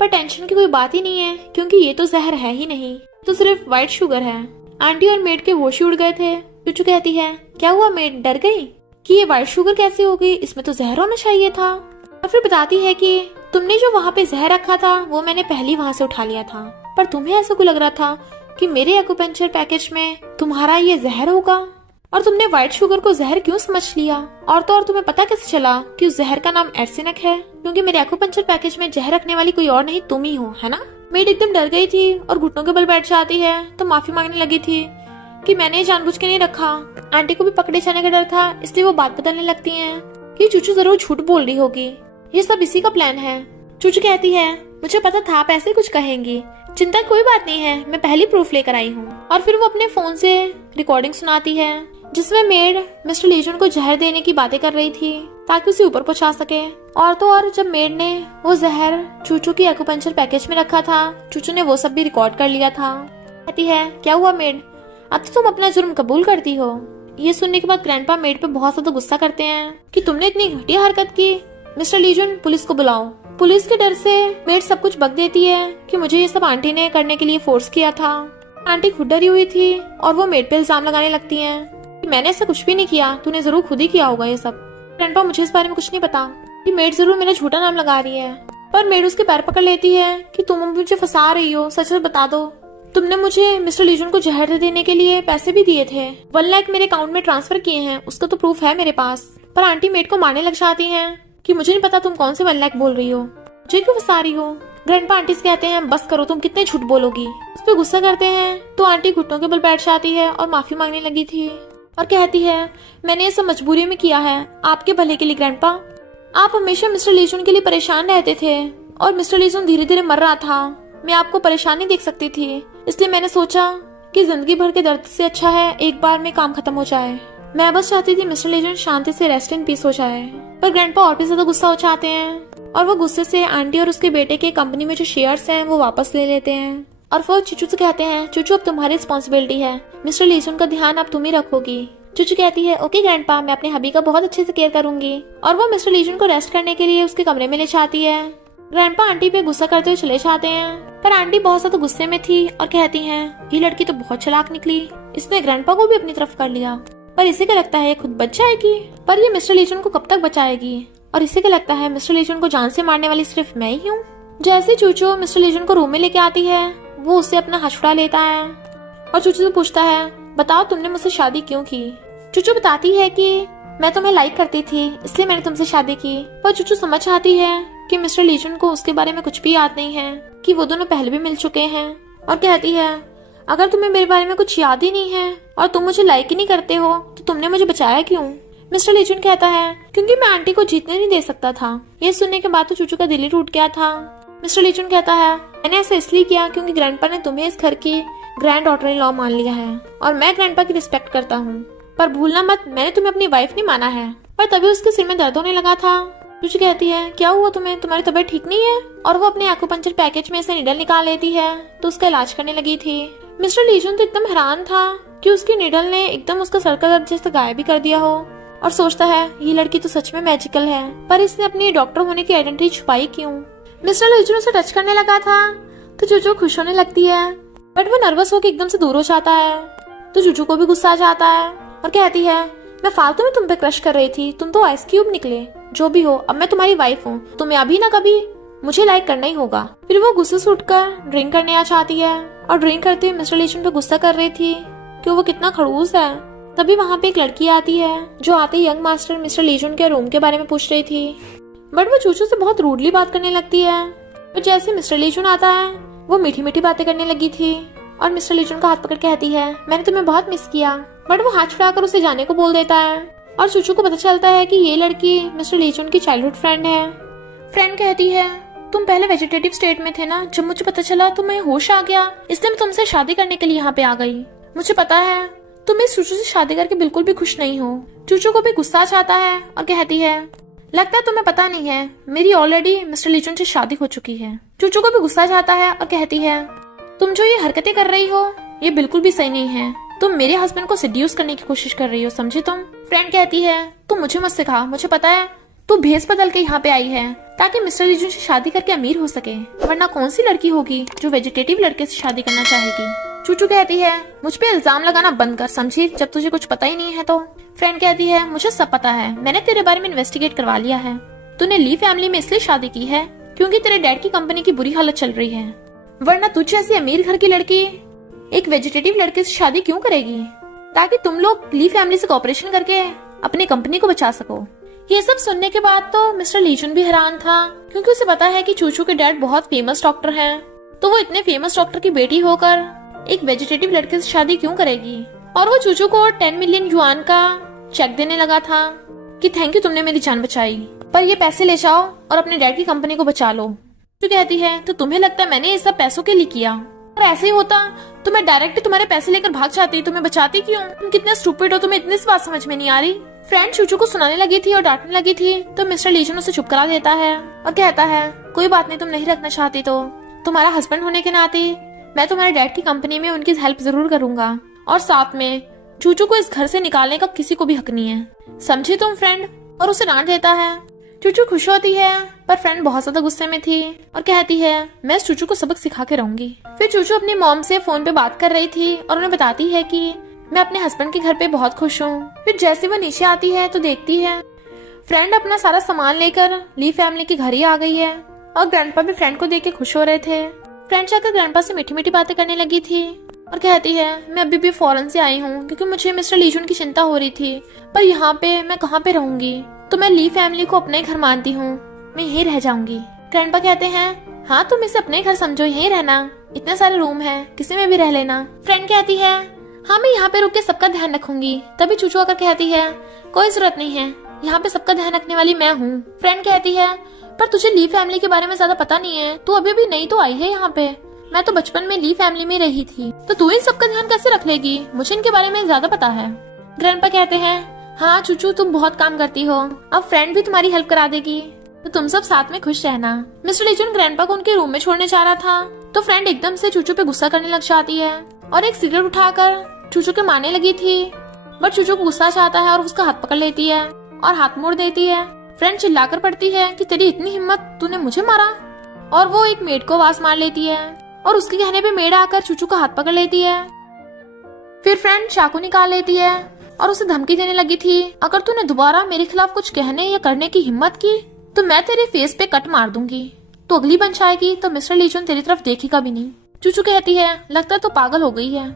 पर टेंशन की कोई बात ही नहीं है क्योंकि ये तो जहर है ही नहीं, तो सिर्फ व्हाइट शुगर है। आंटी और मेड के होश ही उड़ गए थे। चूचू कहती है, क्या हुआ मेड, डर गई कि ये व्हाइट शुगर कैसे हो गई, इसमें तो जहर होना चाहिए था। और फिर बताती है कि तुमने जो वहाँ पे जहर रखा था वो मैंने पहले वहाँ से उठा लिया था, पर तुम्हें ऐसा क्यों लग रहा था कि मेरे एक्यूपंक्चर पैकेज में तुम्हारा ये जहर होगा, और तुमने व्हाइट शुगर को जहर क्यों समझ लिया। और तो और तुम्हें पता कैसे चला कि उस जहर का नाम एर्सेनिक है, क्योंकि मेरे एक्यूपंक्चर पैकेज में जहर रखने वाली कोई और नहीं तुम ही हो, है ना। मेड एकदम डर गई थी और घुटनों के बल बैठ जाती है, तो माफी मांगने लगी थी कि मैंने जानबूझ के नहीं रखा। आंटी को भी पकड़े जाने का डर था, इसलिए वो बात बदलने लगती हैं कि चूचू जरूर झूठ बोल रही होगी, ये सब इसी का प्लान है। चूचू कहती है, मुझे पता था आप ऐसे कुछ कहेंगी, चिंता कोई बात नहीं है, मैं पहली प्रूफ लेकर आई हूँ। और फिर वो अपने फोन से रिकॉर्डिंग सुनाती है जिसमें मेड मिस्टर लीजन को जहर देने की बातें कर रही थी ताकि उसे ऊपर पहुंचा सके। और तो और जब मेड ने वो जहर चूचू की एक्यूपंक्चर पैकेज में रखा था, चूचू ने वो सब भी रिकॉर्ड कर लिया था। कहती है, क्या हुआ मेड, अब तो तुम अपना जुर्म कबूल करती हो। ये सुनने के बाद ग्रैंडपा मेड पे बहुत ज्यादा गुस्सा करते हैं कि तुमने इतनी घटिया हरकत की, मिस्टर लीजन पुलिस को बुलाओ। पुलिस के डर से मेड सब कुछ बक देती है कि मुझे ये सब आंटी ने करने के लिए फोर्स किया था। आंटी खुद डरी हुई थी और वो मेड पे इल्जाम लगाने लगती हैं कि मैंने ऐसा कुछ भी नहीं किया, तूने जरूर खुद ही किया होगा ये सब। ग्रैंडपा, मुझे इस बारे में कुछ नहीं पता कि मेड जरूर मेरा झूठा नाम लगा रही है। पर मेड उसके पैर पकड़ लेती है कि तुम मुझे फंसा रही हो, सच सच बता दो, तुमने मुझे मिस्टर लीजन को जहर देने के लिए पैसे भी दिए थे, 1 लाख मेरे अकाउंट में ट्रांसफर किए हैं, उसका तो प्रूफ है मेरे पास। पर आंटी मेड को मारने लग जाती हैं कि मुझे नहीं पता तुम कौन से 1 लाख बोल रही हो, मुझे क्यों फंसा रही हो। ग्रैंडपा आंटी से कहते हैं, बस करो, तुम कितने झूठ बोलोगी। उस पर गुस्सा करते हैं तो आंटी घुटनों के बल बैठ जाती है और माफी मांगने लगी थी और कहती है, मैंने ये सब मजबूरी में किया है, आपके भले के लिए ग्रैंडपा। आप हमेशा मिस्टर लीजन के लिए परेशान रहते थे और मिस्टर लीजन धीरे धीरे मर रहा था, मैं आपको परेशान नहीं देख सकती थी, इसलिए मैंने सोचा कि जिंदगी भर के दर्द से अच्छा है एक बार में काम खत्म हो जाए। मैं बस चाहती थी मिस्टर लीजन शांति से रेस्ट इन पीस हो जाए। पर ग्रैंडपा और भी ज्यादा गुस्सा हो जाते हैं और वो गुस्से से आंटी और उसके बेटे के कंपनी में जो शेयर्स हैं वो वापस ले लेते हैं। और वो चूचू से कहते हैं, चूचू अब तुम्हारी रिस्पॉन्सिबिलिटी है, मिस्टर लीजन का ध्यान अब तुम ही रखोगी। चूचू कहती है, ओके ग्रैंडपा, मैं अपने हबी का बहुत अच्छे से केयर करूंगी। और वो मिस्टर लीजन को रेस्ट करने के लिए उसके कमरे में ले जाती है। ग्रैंडपा आंटी पे गुस्सा करते हुए चले जाते हैं, पर आंटी बहुत ज्यादा गुस्से में थी और कहती हैं, ये लड़की तो बहुत चालाक निकली, इसने ग्रैंडपा को भी अपनी तरफ कर लिया, पर इसे क्या लगता है खुद बच जाएगी, पर ये मिस्टर लीजन को कब तक बचाएगी, और इसे क्या लगता है मिस्टर लीजन को जान से मारने वाली सिर्फ मैं ही हूँ। जैसे चूचू मिस्टर लीजन को रूम में लेके आती है, वो उससे अपना हाथ छुड़ा लेता है और चूचू से पूछता है, बताओ तुमने मुझसे शादी क्यों की। चूचू बताती है कि मैं तुम्हें लाइक करती थी इसलिए मैंने तुमसे शादी की। पर चूचू समझ आती है कि मिस्टर लीजन को उसके बारे में कुछ भी याद नहीं है, कि वो दोनों पहले भी मिल चुके हैं। और कहती है, अगर तुम्हें मेरे बारे में कुछ याद ही नहीं है और तुम मुझे लाइक ही नहीं करते हो तो तुमने मुझे बचाया क्यों। मिस्टर लीजन कहता है, क्योंकि मैं आंटी को जीतने नहीं दे सकता था। ये सुनने के बाद तो चूचू का दिल ही टूट गया था। मिस्टर लीजन कहता है, मैंने ऐसा इसलिए किया क्योंकि ग्रैंडपा ने तुम्हें इस घर की ग्रैंड डॉटर इन लॉ मान लिया है और मैं ग्रैंडपा की रिस्पेक्ट करता हूँ, पर भूलना मत मैंने तुम्हें अपनी वाइफ नहीं माना है। पर तभी उसके सिर में दर्द होने लगा था। चूचू कहती है, क्या हुआ तुम्हें, तुम्हारी तबीयत ठीक नहीं है। और वो अपने एक्यूपंक्चर पैकेज में से निडल निकाल लेती है तो उसका इलाज करने लगी थी। मिस्टर लीजन तो एकदम हैरान था कि उसकी निडल ने एकदम उसका सर का दर्द जैसे गायब भी कर दिया हो और सोचता है, ये लड़की तो सच में मैजिकल है, पर इसने अपनी डॉक्टर होने की आइडेंटिटी छुपाई क्यों। मिस्टर लीजन उसे टच करने लगा था तो चूचू खुश होने लगती है, बट वो नर्वस होकर एकदम से दूर हो जाता है तो चूचू को भी गुस्सा आ जाता है और कहती है, मैं फालतू में तुम पे क्रश कर रही थी, तुम तो आइस क्यूब निकले, जो भी हो अब मैं तुम्हारी वाइफ हूँ, तुम्हें अभी ना कभी मुझे लाइक करना ही होगा। फिर वो गुस्से से उठकर ड्रिंक करने आ जाती है और ड्रिंक करते हुए मिस्टर लीजन पे गुस्सा कर रही थी कि वो कितना खड़ूस है। तभी वहाँ पे एक लड़की आती है जो आते ही यंग मास्टर मिस्टर लीजन के रूम के बारे में पूछ रही थी, बट वो चूचू से बहुत रूडली बात करने लगती है। तो जैसे मिस्टर लीजन आता है वो मीठी मीठी बातें करने लगी थी और मिस्टर लीजन का हाथ पकड़ कहती है, मैंने तुम्हें बहुत मिस किया, बट वो हाथ छुड़ाकर उसे जाने को बोल देता है और चूचू को पता चलता है कि ये लड़की मिस्टर लीजन की चाइल्डहुड फ्रेंड है। फ्रेंड कहती है, तुम पहले वेजिटेटिव स्टेट में थे ना, जब मुझे पता चला तो मैं होश आ गया, इसलिए मैं तुमसे शादी करने के लिए यहाँ पे आ गई। मुझे पता है तुम इस चूचू से शादी करके बिल्कुल भी खुश नहीं हो। चूचू को भी गुस्सा आता है और कहती है, लगता है तुम्हें पता नहीं है मेरी ऑलरेडी मिस्टर लीजन से शादी हो चुकी है। चूचू को भी गुस्सा आता है और कहती है, तुम जो ये हरकतें कर रही हो ये बिल्कुल भी सही नहीं है, तुम मेरे हस्बैंड को सेड्यूस करने की कोशिश कर रही हो, समझे तुम। फ्रेंड कहती है, तुम मुझे मत सिखा, मुझे पता है तू भेस बदल के यहाँ पे आई है ताकि मिस्टर लीजन से शादी करके अमीर हो सके, वरना कौन सी लड़की होगी जो वेजिटेटिव लड़के से शादी करना चाहेगी। चूचू कहती है मुझ पे इल्जाम लगाना बंद कर समझी, जब तुझे कुछ पता ही नहीं है तो। फ्रेंड कहती है मुझे सब पता है, मैंने तेरे बारे में इन्वेस्टिगेट करवा लिया है। तूने ली फैमिली में इसलिए शादी की है क्योंकि तेरे डैड की कंपनी की बुरी हालत चल रही है, वरना तुझ जैसी अमीर घर की लड़की एक वेजिटेटिव लड़के से शादी क्यों करेगी, ताकि तुम लोग ली फैमिली से कॉपरेशन करके अपनी कंपनी को बचा सको। ये सब सुनने के बाद तो मिस्टर लीजन भी हैरान था, क्योंकि उसे पता है कि चूचू के डैड बहुत फेमस डॉक्टर हैं, तो वो इतने फेमस डॉक्टर की बेटी होकर एक वेजिटेटिव लड़के से शादी क्यों करेगी। और वो चूचू को 10 मिलियन युआन का चेक देने लगा था कि थैंक यू तुमने मेरी जान बचाई, पर ये पैसे ले जाओ और अपने डैड की कंपनी को बचा लो। तो कहती है तो तुम्हें लगता है मैंने ये सब पैसों के लिए किया, और ऐसे ही होता तो मैं डायरेक्ट तुम्हारे पैसे लेकर भाग जाती, तुम्हें बचाती क्यों? तुम कितने स्टूपिड हो, तुम्हें इतनी बात समझ में नहीं आ रही। फ्रेंड चूचू को सुनाने लगी थी और डांटने लगी थी, तो मिस्टर लीजन उसे चुप करा देता है और कहता है कोई बात नहीं, तुम नहीं रखना चाहती तो तुम्हारा हस्बैंड होने के नाते मैं तुम्हारे डैड की कंपनी में उनकी हेल्प जरूर करूंगा, और साथ में चूचू को इस घर से निकालने का किसी को भी हक नहीं है, समझी तुम फ्रेंड? और उसे डांट देता है। चूचू खुश होती है, पर फ्रेंड बहुत ज्यादा गुस्से में थी और कहती है मैं इस चूचू को सबक सिखा के रहूंगी। फिर चूचू अपनी मॉम से फोन पे बात कर रही थी और उन्हें बताती है कि मैं अपने हस्बैंड के घर पे बहुत खुश हूँ। फिर जैसे वो नीचे आती है तो देखती है फ्रेंड अपना सारा सामान लेकर ली फैमिली के घर ही आ गई है, और ग्रैंडपा भी फ्रेंड को देख के खुश हो रहे थे। फ्रेंड जाकर ग्रैंडपा से मीठी मीठी बातें करने लगी थी और कहती है मैं अभी भी फॉरेन से आई हूँ क्योंकि मुझे मिस्टर लीजन की चिंता हो रही थी, पर यहाँ पे मैं कहाँ पे रहूंगी, तो मैं ली फैमिली को अपना ही घर मानती हूँ, मैं यहीं रह जाऊंगी। ग्रैंडपा कहते हैं हाँ तुम इसे अपने घर समझो, यहीं रहना, इतने सारे रूम है, किसी में भी रह लेना। फ्रेंड कहती है हाँ मैं यहाँ पे रुक के सबका ध्यान रखूंगी। तभी चूचू आकर कहती है कोई जरूरत नहीं है, यहाँ पे सबका ध्यान रखने वाली मैं हूँ। फ्रेंड कहती है पर तुझे ली फैमिली के बारे में ज्यादा पता नहीं है, तू अभी भी नई तो आई है यहाँ पे, मैं तो बचपन में ली फैमिली में रही थी, तो तू इन सबका ध्यान कैसे रख लेगी, मुझे इनके बारे में ज्यादा पता है। ग्रैंडपा कहते हैं हाँ चूचू तुम बहुत काम करती हो, अब फ्रेंड भी तुम्हारी हेल्प करा देगी, तो तुम सब साथ में खुश रहना। मिस्टर लीजन ग्रैंडपा को उनके रूम में छोड़ने जा रहा था, तो फ्रेंड एकदम से चूचू पे गुस्सा करने लग जाती है और एक सिगरेट उठाकर चूचू के मारने लगी थी, बट चूचू को गुस्सा चाहता है और उसका हाथ पकड़ लेती है और हाथ मोड़ देती है। फ्रेंड चिल्लाकर पड़ती है कि तेरी इतनी हिम्मत, तूने मुझे मारा, और वो एक मेड को आवाज मार लेती है और उसके कहने पे मेड आकर चूचू का हाथ पकड़ लेती है। फिर फ्रेंड चाकू निकाल लेती है और उसे धमकी देने लगी थी अगर तूने दोबारा मेरे खिलाफ कुछ कहने या करने की हिम्मत की तो मैं तेरे फेस पे कट मार दूंगी, तो अगली बन जाएगी तो मिस्टर लीजन तेरी तरफ देखेगा भी नहीं। चूचू कहती है लगता तो पागल हो गई है।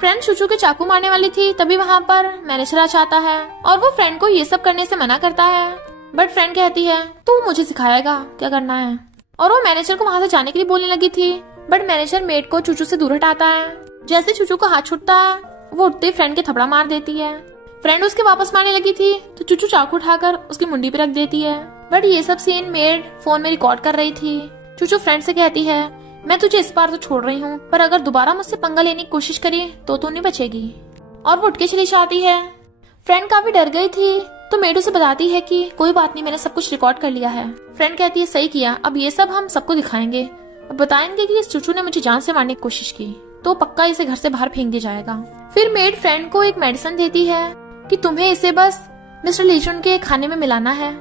फ्रेंड चूचू के चाकू मारने वाली थी, तभी वहाँ पर मैनेजर आ जाता है और वो फ्रेंड को ये सब करने से मना करता है, बट फ्रेंड कहती है तू मुझे सिखाएगा क्या करना है, और वो मैनेजर को वहाँ से जाने के लिए बोलने लगी थी, बट मैनेजर मेड को चूचू से दूर हटाता है। जैसे चूचू का हाथ छूटता है वो उठते फ्रेंड के थपड़ा मार देती है। फ्रेंड उसके वापस मारने लगी थी तो चूचू चाकू उठाकर उसकी मुंडी पे रख देती है, बट ये सब सीन मेड फोन में रिकॉर्ड कर रही थी। चूचू फ्रेंड से कहती है मैं तुझे इस बार तो छोड़ रही हूँ, पर अगर दोबारा मुझसे पंगा लेने की कोशिश करी तो तू नहीं बचेगी, और वो उठ के चली जाती है। फ्रेंड काफी डर गई थी, तो मेड उसे बताती है कि कोई बात नहीं, मैंने सब कुछ रिकॉर्ड कर लिया है। फ्रेंड कहती है सही किया, अब ये सब हम सबको दिखाएंगे और बताएंगे कि इस चूचू ने मुझे जान से मारने की कोशिश की, तो पक्का इसे घर से बाहर फेंक दिया जाएगा। फिर मेड फ्रेंड को एक मेडिसिन देती है कि तुम्हें इसे बस मिस्टर लीजन के खाने में मिलाना है।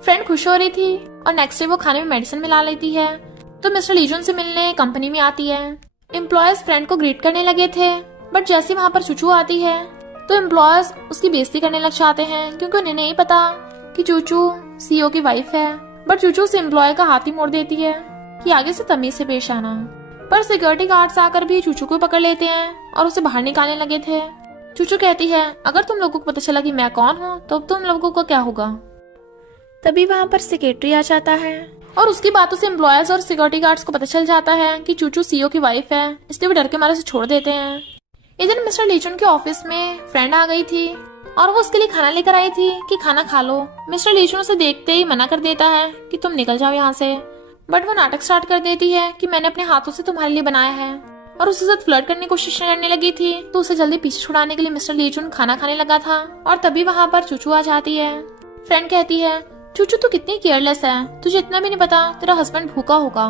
फ्रेंड खुश हो रही थी और नेक्स्ट डे वो खाने में मेडिसिन मिला लेती है, तो मिस्टर लीजन से मिलने कंपनी में आती है। एम्प्लॉयज फ्रेंड को ग्रीट करने लगे थे, बट जैसे वहाँ पर चूचू आती है तो एम्प्लॉयज उसकी बेइज्जती करने लग जाते हैं, क्योंकि उन्हें नहीं पता कि चूचू सीईओ की वाइफ है। बट चूचू उस एम्प्लॉय का हाथ ही मोड़ देती है कि आगे से तमीज से पेश आना। पर सिक्योरिटी गार्ड्स आकर भी चूचू को पकड़ लेते हैं और उसे बाहर निकालने लगे थे। चूचू कहती है अगर तुम लोगों को पता चला कि मैं कौन हूँ तो तुम लोगों को क्या होगा। तभी वहाँ पर सेक्रेटरी आ जाता है और उसकी बातों से एम्प्लॉयज और सिक्योरिटी गार्ड्स को पता चल जाता है कि चूचू सीईओ की वाइफ है, इसलिए वो डर के मारे से छोड़ देते हैं। एक दिन मिस्टर लीजन के ऑफिस में फ्रेंड आ गई थी और वो उसके लिए खाना लेकर आई थी कि खाना खा लो। मिस्टर लीजन उसे देखते ही मना कर देता है कि तुम निकल जाओ यहाँ से, बट वो नाटक स्टार्ट कर देती है कि मैंने अपने हाथों से तुम्हारे लिए बनाया है, और उसके साथ फ्लर्ट करने की कोशिश करने लगी थी। तो उसे जल्दी पीछे छुड़ाने के लिए मिस्टर लीजन खाना खाने लगा था और तभी वहाँ पर चूचू आ जाती है। फ्रेंड कहती है चूचू तू कितनी केयरलेस है, तुझे इतना भी नहीं पता तेरा हस्बैंड भूखा होगा,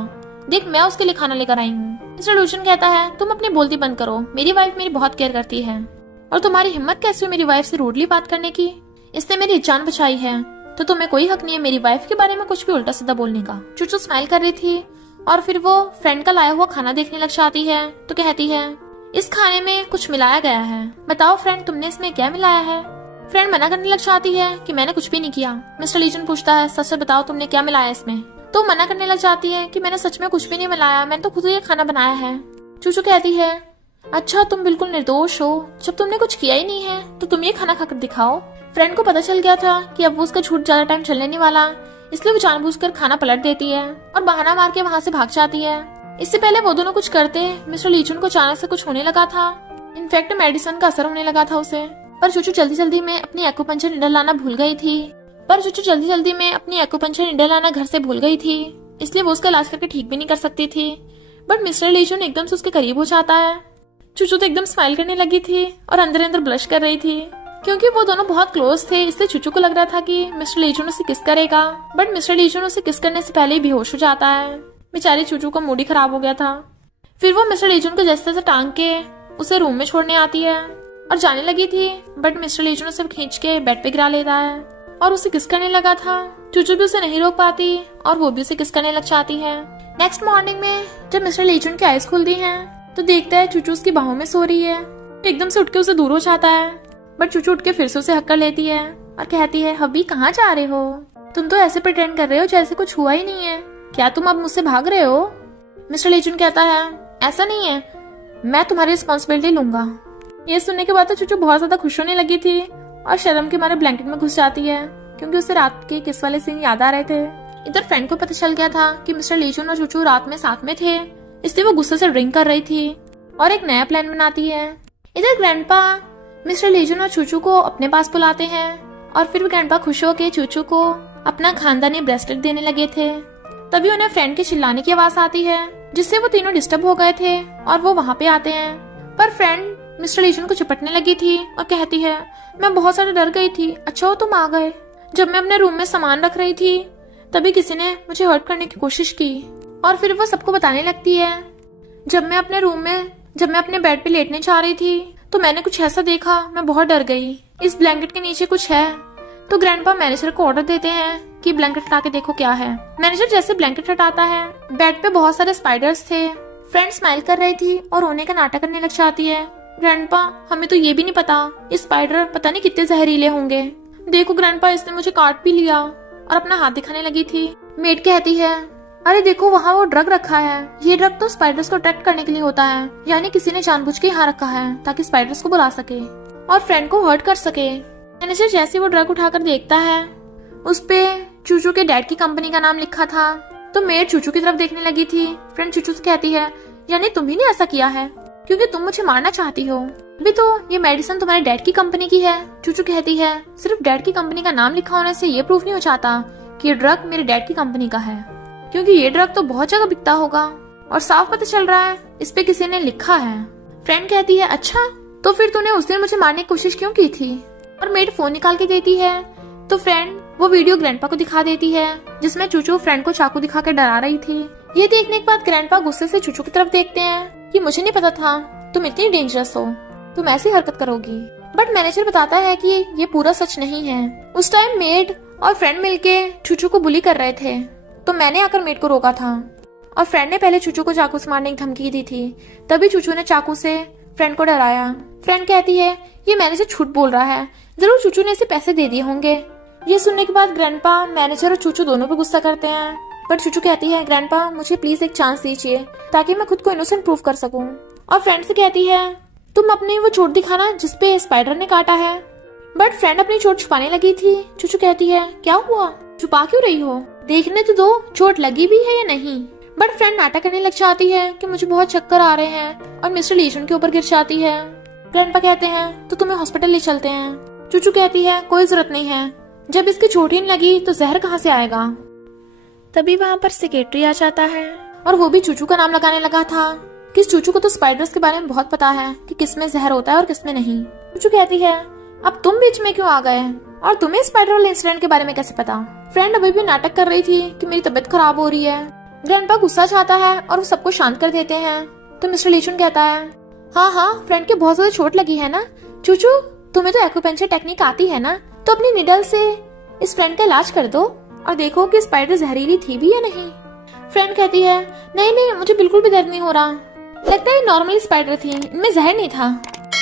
देख मैं उसके लिए खाना लेकर आई हूँ। मिस्टर लीजन कहता है तुम अपनी बोलती बंद करो, मेरी वाइफ मेरी बहुत केयर करती है, और तुम्हारी हिम्मत कैसी हुई मेरी वाइफ से रूडली बात करने की, इसने मेरी जान बचाई है, तो तुम्हें कोई हक नहीं है मेरी वाइफ के बारे में कुछ भी उल्टा सीधा बोलने का। चूचू स्माइल कर रही थी और फिर वो फ्रेंड का लाया हुआ खाना देखने लग जाती है तो कहती है इस खाने में कुछ मिलाया गया है, बताओ फ्रेंड तुमने इसमें क्या मिलाया है। फ्रेंड मना करने लग जाती है कि मैंने कुछ भी नहीं किया। मिस्टर लीजन पूछता है सच से बताओ तुमने क्या मिलाया इसमें। तो मना करने लग जाती है कि मैंने सच में कुछ भी नहीं मिलाया, मैंने तो खुद ही ये खाना बनाया है। चूचू कहती है अच्छा तुम बिल्कुल निर्दोष हो, जब तुमने कुछ किया ही नहीं है तो तुम ये खाना खाकर दिखाओ। फ्रेंड को पता चल गया था कि अब वो उसका झूठ ज्यादा टाइम चलने नहीं वाला, इसलिए वो जानबूझकर खाना पलट देती है और बहाना मार के वहाँ से भाग जाती है। इससे पहले वो दोनों कुछ करते मिस्टर लीजन को अचानक से कुछ होने लगा था। इनफैक्ट मेडिसिन का असर होने लगा था उसे। पर चूचू जल्दी जल्दी में अपनी एक्यूपंक्चर नीडल लाना भूल गई थी। इसलिए वो उसका इलाज करके ठीक भी नहीं कर सकती थी। बट मिस्टर लीजन एकदम से उसके करीब हो जाता है। चूचू तो एकदम स्माइल करने लगी थी और अंदर अंदर ब्लश कर रही थी, क्योंकि वो दोनों बहुत क्लोज थे। इससे चूचू को लग रहा था कि मिस्टर लीजन उसे किस करेगा, बट मिस्टर लीजन उसे किस करने से पहले ही बेहोश हो जाता है। बेचारी चूचू का मूड ही खराब हो गया था। फिर वो मिस्टर लीजन को जैसे तैसे टांग के उसे रूम में छोड़ने आती है और जाने लगी थी, बट मिस्टर लीजन उसे खींच के बेड पे गिरा लेता है और उसे किस करने लगा था। चूचू भी उसे नहीं रोक पाती और वो भी उसे किस करने लग जाती है। नेक्स्ट मॉर्निंग में जब मिस्टर लीजन की आईज खुलती हैं तो देखता है चूचू उसकी बाहों में सो रही है। एकदम से उठ के उसे दूर हो जाता है, बट चूचू उठ के फिर से उसे हक कर लेती है और कहती है हबी कहाँ जा रहे हो, तुम तो ऐसे प्रिटेंड कर रहे हो जैसे कुछ हुआ ही नहीं है, क्या तुम अब मुझसे भाग रहे हो। मिस्टर लीजन कहता है ऐसा नहीं है, मैं तुम्हारी रिस्पॉन्सिबिलिटी लूंगा। ये सुनने के बाद तो चूचू बहुत ज्यादा खुश होने लगी थी और शर्म के मारे ब्लैंकेट में घुस जाती है, क्योंकि उसे रात के किस वाले सीन याद आ रहे थे। इधर फ्रेंड को पता चल गया था कि मिस्टर लीजन और चूचू रात में साथ में थे, इसलिए वो गुस्से से ड्रिंक कर रही थी और एक नया प्लान बनाती है। इधर ग्रैंडपा मिस्टर लीजन और चूचू को अपने पास बुलाते हैं और फिर ग्रैंडपा खुश होकर चूचू को अपना खानदानी ब्रेसलेट देने लगे थे। तभी उन्हें फ्रेंड के चिल्लाने की आवाज आती है, जिससे वो तीनों डिस्टर्ब हो गए थे और वो वहाँ पे आते हैं। पर फ्रेंड मिस्टर लीजन को चिपटने लगी थी और कहती है मैं बहुत ज्यादा डर गई थी, अच्छा हो तुम आ गए। जब मैं अपने रूम में सामान रख रही थी तभी किसी ने मुझे हर्ट करने की कोशिश की। और फिर वो सबको बताने लगती है जब मैं अपने बेड पे लेटने जा रही थी तो मैंने कुछ ऐसा देखा, मैं बहुत डर गई, इस ब्लैंकेट के नीचे कुछ है। तो ग्रैंडपा मैनेजर को ऑर्डर देते हैं कि ब्लैंकेट हटा के देखो क्या है। मैनेजर जैसे ब्लैंकेट हटाता है, बेड पे बहुत सारे स्पाइडर्स थे। फ्रेंड स्माइल कर रही थी और रोने का नाटक करने लग जाती है। ग्रैंडपा हमें तो ये भी नहीं पता, ये स्पाइडर पता नहीं कितने जहरीले होंगे, देखो ग्रैंडपा इसने मुझे काट भी लिया, और अपना हाथ दिखाने लगी थी। मेड कहती है अरे देखो वहाँ वो ड्रग रखा है, ये ड्रग तो स्पाइडर्स को अट्रैक्ट करने के लिए होता है, यानी किसी ने जानबूझ के यहाँ रखा है ताकि स्पाइडर्स को बुला सके और फ्रेंड को हर्ट कर सके। मैनेजर जैसे वो ड्रग उठाकर देखता है उस पे चूचू के डैड की कंपनी का नाम लिखा था, तो मेड चूचू की तरफ देखने लगी थी। फ्रेंड चूचू से कहती है यानी तुम ही ने ऐसा किया है क्योंकि तुम मुझे मारना चाहती हो, अभी तो ये मेडिसिन तुम्हारे डैड की कंपनी की है। चूचू कहती है सिर्फ डैड की कंपनी का नाम लिखा होने से ये प्रूफ नहीं हो जाता कि ये ड्रग मेरे डैड की कंपनी का है, क्योंकि ये ड्रग तो बहुत जगह बिकता होगा और साफ पता चल रहा है इस पे किसी ने लिखा है। फ्रेंड कहती है अच्छा तो फिर तूने उस दिन मुझे मारने की कोशिश क्यों की थी। और मेड फोन निकाल के देती है तो फ्रेंड वो वीडियो ग्रैंडपा को दिखा देती है जिसमें चूचू फ्रेंड को चाकू दिखा के डरा रही थी। ये देखने के बाद ग्रैंडपा गुस्से से चूचू की तरफ देखते हैं कि मुझे नहीं पता था तुम इतनी डेंजरस हो, तुम ऐसी हरकत करोगी। बट मैनेजर बताता है कि ये पूरा सच नहीं है, उस टाइम मेड और फ्रेंड मिलके चूचू को बुली कर रहे थे, तो मैंने आकर मेड को रोका था और फ्रेंड ने पहले चूचू को चाकू से मारने की धमकी दी थी, तभी चूचू ने चाकू से फ्रेंड को डराया। फ्रेंड कहती है ये मैनेजर झूठ बोल रहा है, जरूर चूचू ने इसे पैसे दे दिए होंगे। ये सुनने के बाद ग्रैंडपा मैनेजर और चूचू दोनों पे गुस्सा करते हैं, बट चूचू कहती है ग्रैंडपा मुझे प्लीज एक चांस दीजिए ताकि मैं खुद को इनोसेंट प्रूव कर सकूं। और फ्रेंड से कहती है तुम अपनी वो चोट दिखाना जिसपे स्पाइडर ने काटा है। बट फ्रेंड अपनी चोट छुपाने लगी थी। चूचू कहती है क्या हुआ, छुपा क्यों रही हो, देखने तो दो चोट लगी भी है या नहीं। बट फ्रेंड नाटक करने लग जाती है कि मुझे बहुत चक्कर आ रहे हैं और मिस्टर लीजन के ऊपर गिर जाती है। ग्रैंडपा कहते हैं तो तुम्हें हॉस्पिटल ले चलते हैं। चूचू कहती है कोई जरूरत नहीं है, जब इसकी चोट ही नहीं लगी तो जहर कहाँ से आएगा। तभी वहाँ पर सेक्रेटरी आ जाता है और वो भी चूचू का नाम लगाने लगा था कि चूचू को तो स्पाइडर्स के बारे में बहुत पता है कि किसमें जहर होता है और किसमें नहीं। चूचू कहती है अब तुम बीच में क्यों आ गए और तुम्हें स्पाइडर वाले इंसिडेंट के बारे में कैसे पता। फ्रेंड अभी भी नाटक कर रही थी कि मेरी तबीयत खराब हो रही है। ग्रैंडपा गुस्सा चाहता है और वो सबको शांत कर देते हैं, तो मिस्टर लीजन कहता है हाँ फ्रेंड के बहुत ज्यादा चोट लगी है ना। चूचू तुम्हें तो एक्यूपेंचर टेक्निक आती है ना, तो अपनी निडल से इस फ्रेंड का इलाज कर दो और देखो कि स्पाइडर जहरीली थी भी या नहीं। फ्रेंड कहती है नहीं नहीं, मुझे बिल्कुल भी दर्द नहीं हो रहा, लगता है नॉर्मल स्पाइडर थी, इनमें जहर नहीं था।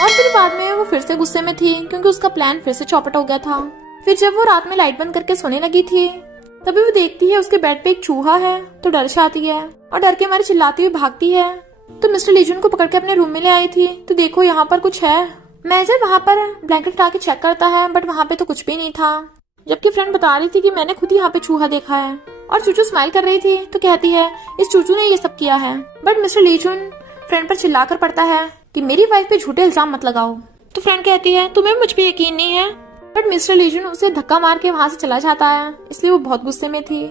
और फिर बाद में वो फिर से गुस्से में थी क्योंकि उसका प्लान फिर से चौपट हो गया था। फिर जब वो रात में लाइट बंद करके सोने लगी थी तभी वो देखती है उसके बेड पे एक चूहा है तो डर जाती है और डर के मारे चिल्लाती हुई भागती है। तो मिस्टर लीजन को पकड़ के अपने रूम में ले आई थी तो देखो यहाँ पर कुछ है। मैनेजर वहाँ पर ब्लैंकेट उठा के चेक करता है बट वहाँ पे तो कुछ भी नहीं था, जबकि फ्रेंड बता रही थी कि मैंने खुद यहाँ पे चूहा देखा है। और चूचू स्माइल कर रही थी तो कहती है इस चूचू ने ये सब किया है। बट मिस्टर लीजन फ्रेंड पर चिल्लाकर पड़ता है कि मेरी वाइफ पे झूठे इल्जाम मत लगाओ। तो फ्रेंड कहती है तुम्हें मुझ पे यकीन नहीं है। बट मिस्टर लीजन उसे धक्का मार के वहाँ से चला जाता है, इसलिए वो बहुत गुस्से में थी।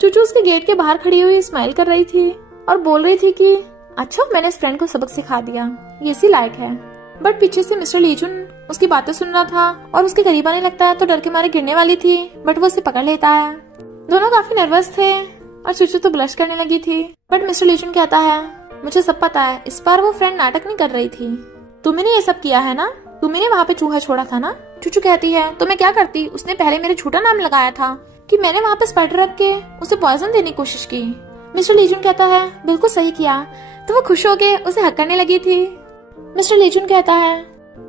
चूचू उसके गेट के बाहर खड़ी हुई स्माइल कर रही थी और बोल रही थी कि अच्छा मैंने इस फ्रेंड को सबक सिखा दिया, ये इसी लायक है। बट पीछे से मिस्टर लीजन उसकी बातें सुन रहा था और उसके करीब आने लगता है तो डर के मारे गिरने वाली थी बट वो उसे पकड़ लेता है। दोनों काफी नर्वस थे और चूचू तो ब्लश करने लगी थी। बट मिस्टर लीजन कहता है मुझे सब पता है, इस बार वो फ्रेंड नाटक नहीं कर रही थी, तुमने ये सब किया है ना, तुमने वहाँ पे चूहा छोड़ा था ना। चूचू कहती है तो मैं क्या करती, उसने पहले मेरे झूठा नाम लगाया था कि मैंने वहाँ पे स्पाइडर रख के उसे पॉइजन देने की कोशिश की। मिस्टर लीजन कहता है बिल्कुल सही किया, तो वो खुश हो के उसे हक करने लगी थी। मिस्टर लीजन कहता है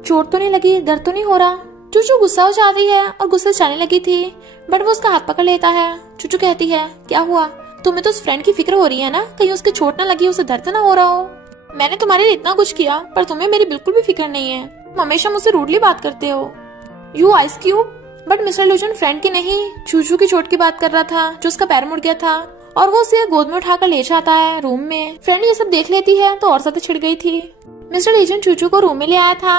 चोट तो नहीं लगी, दर्द तो नहीं हो रहा। चूचू गुस्सा हो जाती है और गुस्से से जाने लगी थी बट वो उसका हाथ पकड़ लेता है। चूचू कहती है क्या हुआ, तुम्हें तो उस फ्रेंड की फिक्र हो रही है ना, कहीं उसकी चोट ना लगी, उसे दर्द ना हो रहा हो। मैंने तुम्हारे लिए इतना कुछ किया पर तुम्हें मेरी बिल्कुल भी फिक्र नहीं है, तुम हमेशा मुझसे रूडली बात करते हो, you ice cube. But mister लीजन फ्रेंड की नहीं चूचू की चोट की बात कर रहा था जो उसका पैर मुड़ गया था और वो उसे गोद में उठाकर ले जाता है रूम में। फ्रेंड ये सब देख लेती है तो और ज्यादा छिड़ गई थी। मिस्टर लीजन चूचू को रूम में ले आया था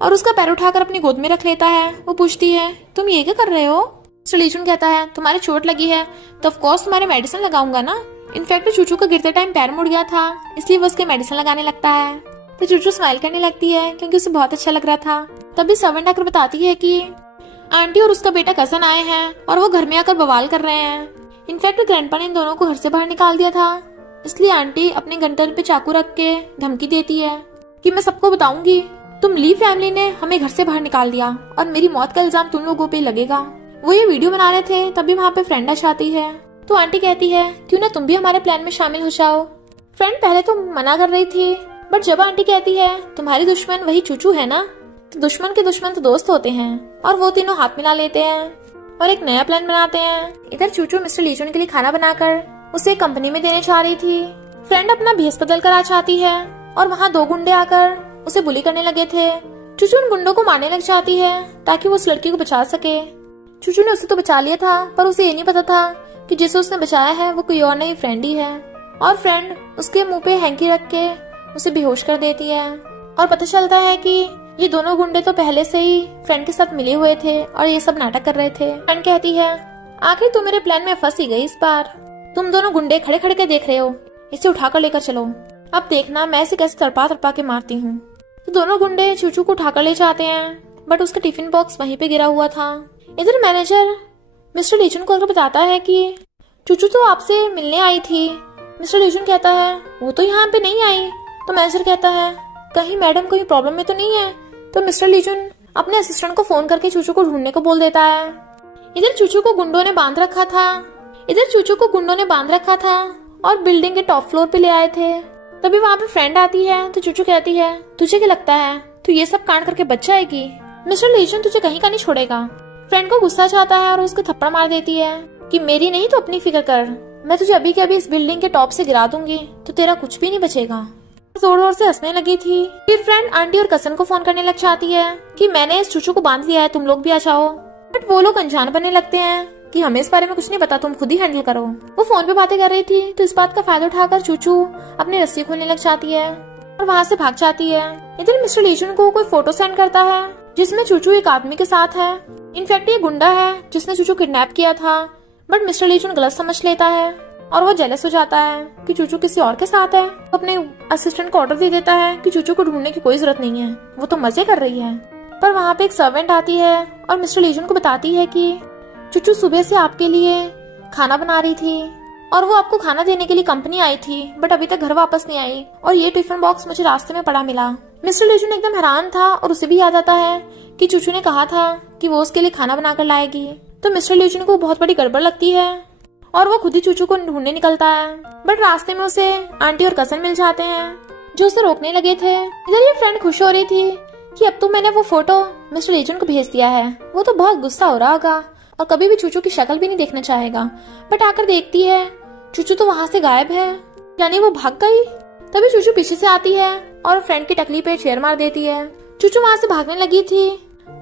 और उसका पैर उठाकर अपनी गोद में रख लेता है। वो पूछती है तुम ये क्या कर रहे हो। मिस्टर लीजन कहता है तुम्हारी चोट लगी है तो ऑफ कोर्स तुम्हारे मेडिसिन लगाऊंगा ना। इनफैक्ट चूचू का गिरते टाइम पैर मुड़ गया था इसलिए वो उसके मेडिसिन लगाने लगता है। तो चूचू स्माइल करने लगती है क्योंकि उसे बहुत अच्छा लग रहा था। तभी सर्वेंट आकर बताती है कि आंटी और उसका बेटा कजन आए हैं और वो घर में आकर बवाल कर रहे हैं। इनफैक्ट ग्रैंडपा ने इन दोनों को घर से बाहर निकाल दिया था, इसलिए आंटी अपने गंटल पे चाकू रख के धमकी देती है कि मैं सबको बताऊंगी, तुम ली फैमिली ने हमें घर से बाहर निकाल दिया और मेरी मौत का इल्जाम तुम लोगों पे लगेगा। वो ये वीडियो बना रहे थे तभी वहाँ पे फ्रेंड आती है तो आंटी कहती है क्यों ना तुम भी हमारे प्लान में शामिल हो जाओ। फ्रेंड पहले तो मना कर रही थी बट जब आंटी कहती है तुम्हारी दुश्मन वही चूचू है ना, तो दुश्मन के दुश्मन तो दोस्त होते हैं, और वो तीनों हाथ मिला लेते हैं और एक नया प्लान बनाते हैं। इधर चूचू मिस्टर लीजन के लिए खाना बनाकर उसे कंपनी में देने जा रही थी। फ्रेंड अपना भेस बदल कर आ जाती है और वहाँ 2 गुंडे आकर उसे बुली करने लगे थे। चूचू उन गुंडों को मारने लग जाती है ताकि वो उस लड़की को बचा सके। चूचू ने उसे तो बचा लिया था पर उसे ये नहीं पता था कि जिसे उसने बचाया है वो कोई और नहीं फ्रेंड ही है। और फ्रेंड उसके मुंह पे हैंकी रख के उसे बेहोश कर देती है और पता चलता है कि ये दोनों गुंडे तो पहले से ही फ्रेंड के साथ मिले हुए थे और ये सब नाटक कर रहे थे। फ्रेंड कहती है आखिर तुम मेरे प्लान में फंस ही गई इस बार, तुम दोनों गुंडे खड़े खड़े के देख रहे हो, इसे उठाकर लेकर चलो, अब देखना मैं इसे कैसे तड़पा तड़पा के मारती हूँ। तो दोनों गुंडे चूचू को उठाकर ले जाते हैं बट उसका टिफिन बॉक्स वहीं पे गिरा हुआ था। इधर मैनेजर मिस्टर लीजन को बताता है कि चूचू तो आपसे मिलने आई थी। मिस्टर लीजन कहता है वो तो यहाँ पे नहीं आई। तो मैनेजर कहता है कहीं मैडम कोई प्रॉब्लम में तो नहीं है। तो मिस्टर लीजन अपने असिस्टेंट को फोन करके चूचू को ढूंढने को बोल देता है। इधर चूचू को गुंडों ने बांध रखा था और बिल्डिंग के टॉप फ्लोर पे ले आए थे। तभी वहाँ पे फ्रेंड आती है तो चूचू कहती है तुझे क्या लगता है तू ये सब कांड करके बच जाएगी, मिस्टर लीजन तुझे कहीं का नहीं छोड़ेगा। फ्रेंड को गुस्सा चाहता है और उसको थप्पड़ मार देती है कि मेरी नहीं तो अपनी फिक्र कर, मैं तुझे अभी के अभी इस बिल्डिंग के टॉप से गिरा दूंगी तो तेरा कुछ भी नहीं बचेगा। जोर जोर से हंसने लगी थी। फिर फ्रेंड आंटी और कजन को फोन करने लग जाती है कि मैंने इस चूचू को बांध लिया है, तुम लोग भी आ जाओ। बट वो लोग अनजान बनने लगते हैं कि हमें इस बारे में कुछ नहीं पता, तुम खुद ही हैंडल करो। वो फोन पे बातें कर रही थी तो इस बात का फायदा उठाकर चूचू अपनी रस्सी खोलने लग जाती है और वहाँ से भाग जाती है। इधर मिस्टर लीजन को कोई फोटो सेंड करता है जिसमें चूचू एक आदमी के साथ है। इनफैक्ट ये गुंडा है जिसने चूचू किडनैप किया था। बट मिस्टर लीजन गलत समझ लेता है और वो जेलस हो जाता है कि चूचू किसी और के साथ है। तो अपने असिस्टेंट को ऑर्डर दे देता है कि चूचू को ढूंढने की कोई जरूरत नहीं है, वो तो मजे कर रही है। पर वहाँ पे एक सर्वेंट आती है और मिस्टर लीजन को बताती है कि चूचू सुबह से आपके लिए खाना बना रही थी और वो आपको खाना देने के लिए कंपनी आई थी बट अभी तक घर वापस नहीं आई और ये टिफिन बॉक्स मुझे रास्ते में पड़ा मिला। मिस्टर लीजन एकदम हैरान था और उसे भी याद आता है कि चूचू ने कहा था कि वो उसके लिए खाना बनाकर लाएगी। तो मिस्टर लीजन को बहुत बड़ी गड़बड़ लगती है और वो खुद ही चूचू को ढूंढने निकलता है। बट रास्ते में उसे आंटी और कजन मिल जाते हैं जो उसे रोकने लगे थे। इधर ये फ्रेंड खुश हो रही थी कि अब तो मैंने वो फोटो मिस्टर लीजन को भेज दिया है, वो तो बहुत गुस्सा हो रहा होगा और कभी भी चूचू की शक्ल भी नहीं देखना चाहेगा। बट आकर देखती है चूचू तो वहाँ से गायब है, यानी वो भाग गई। तभी चूचू पीछे से आती है और फ्रेंड की टकली पे चेयर मार देती है। चूचू वहाँ से भागने लगी थी,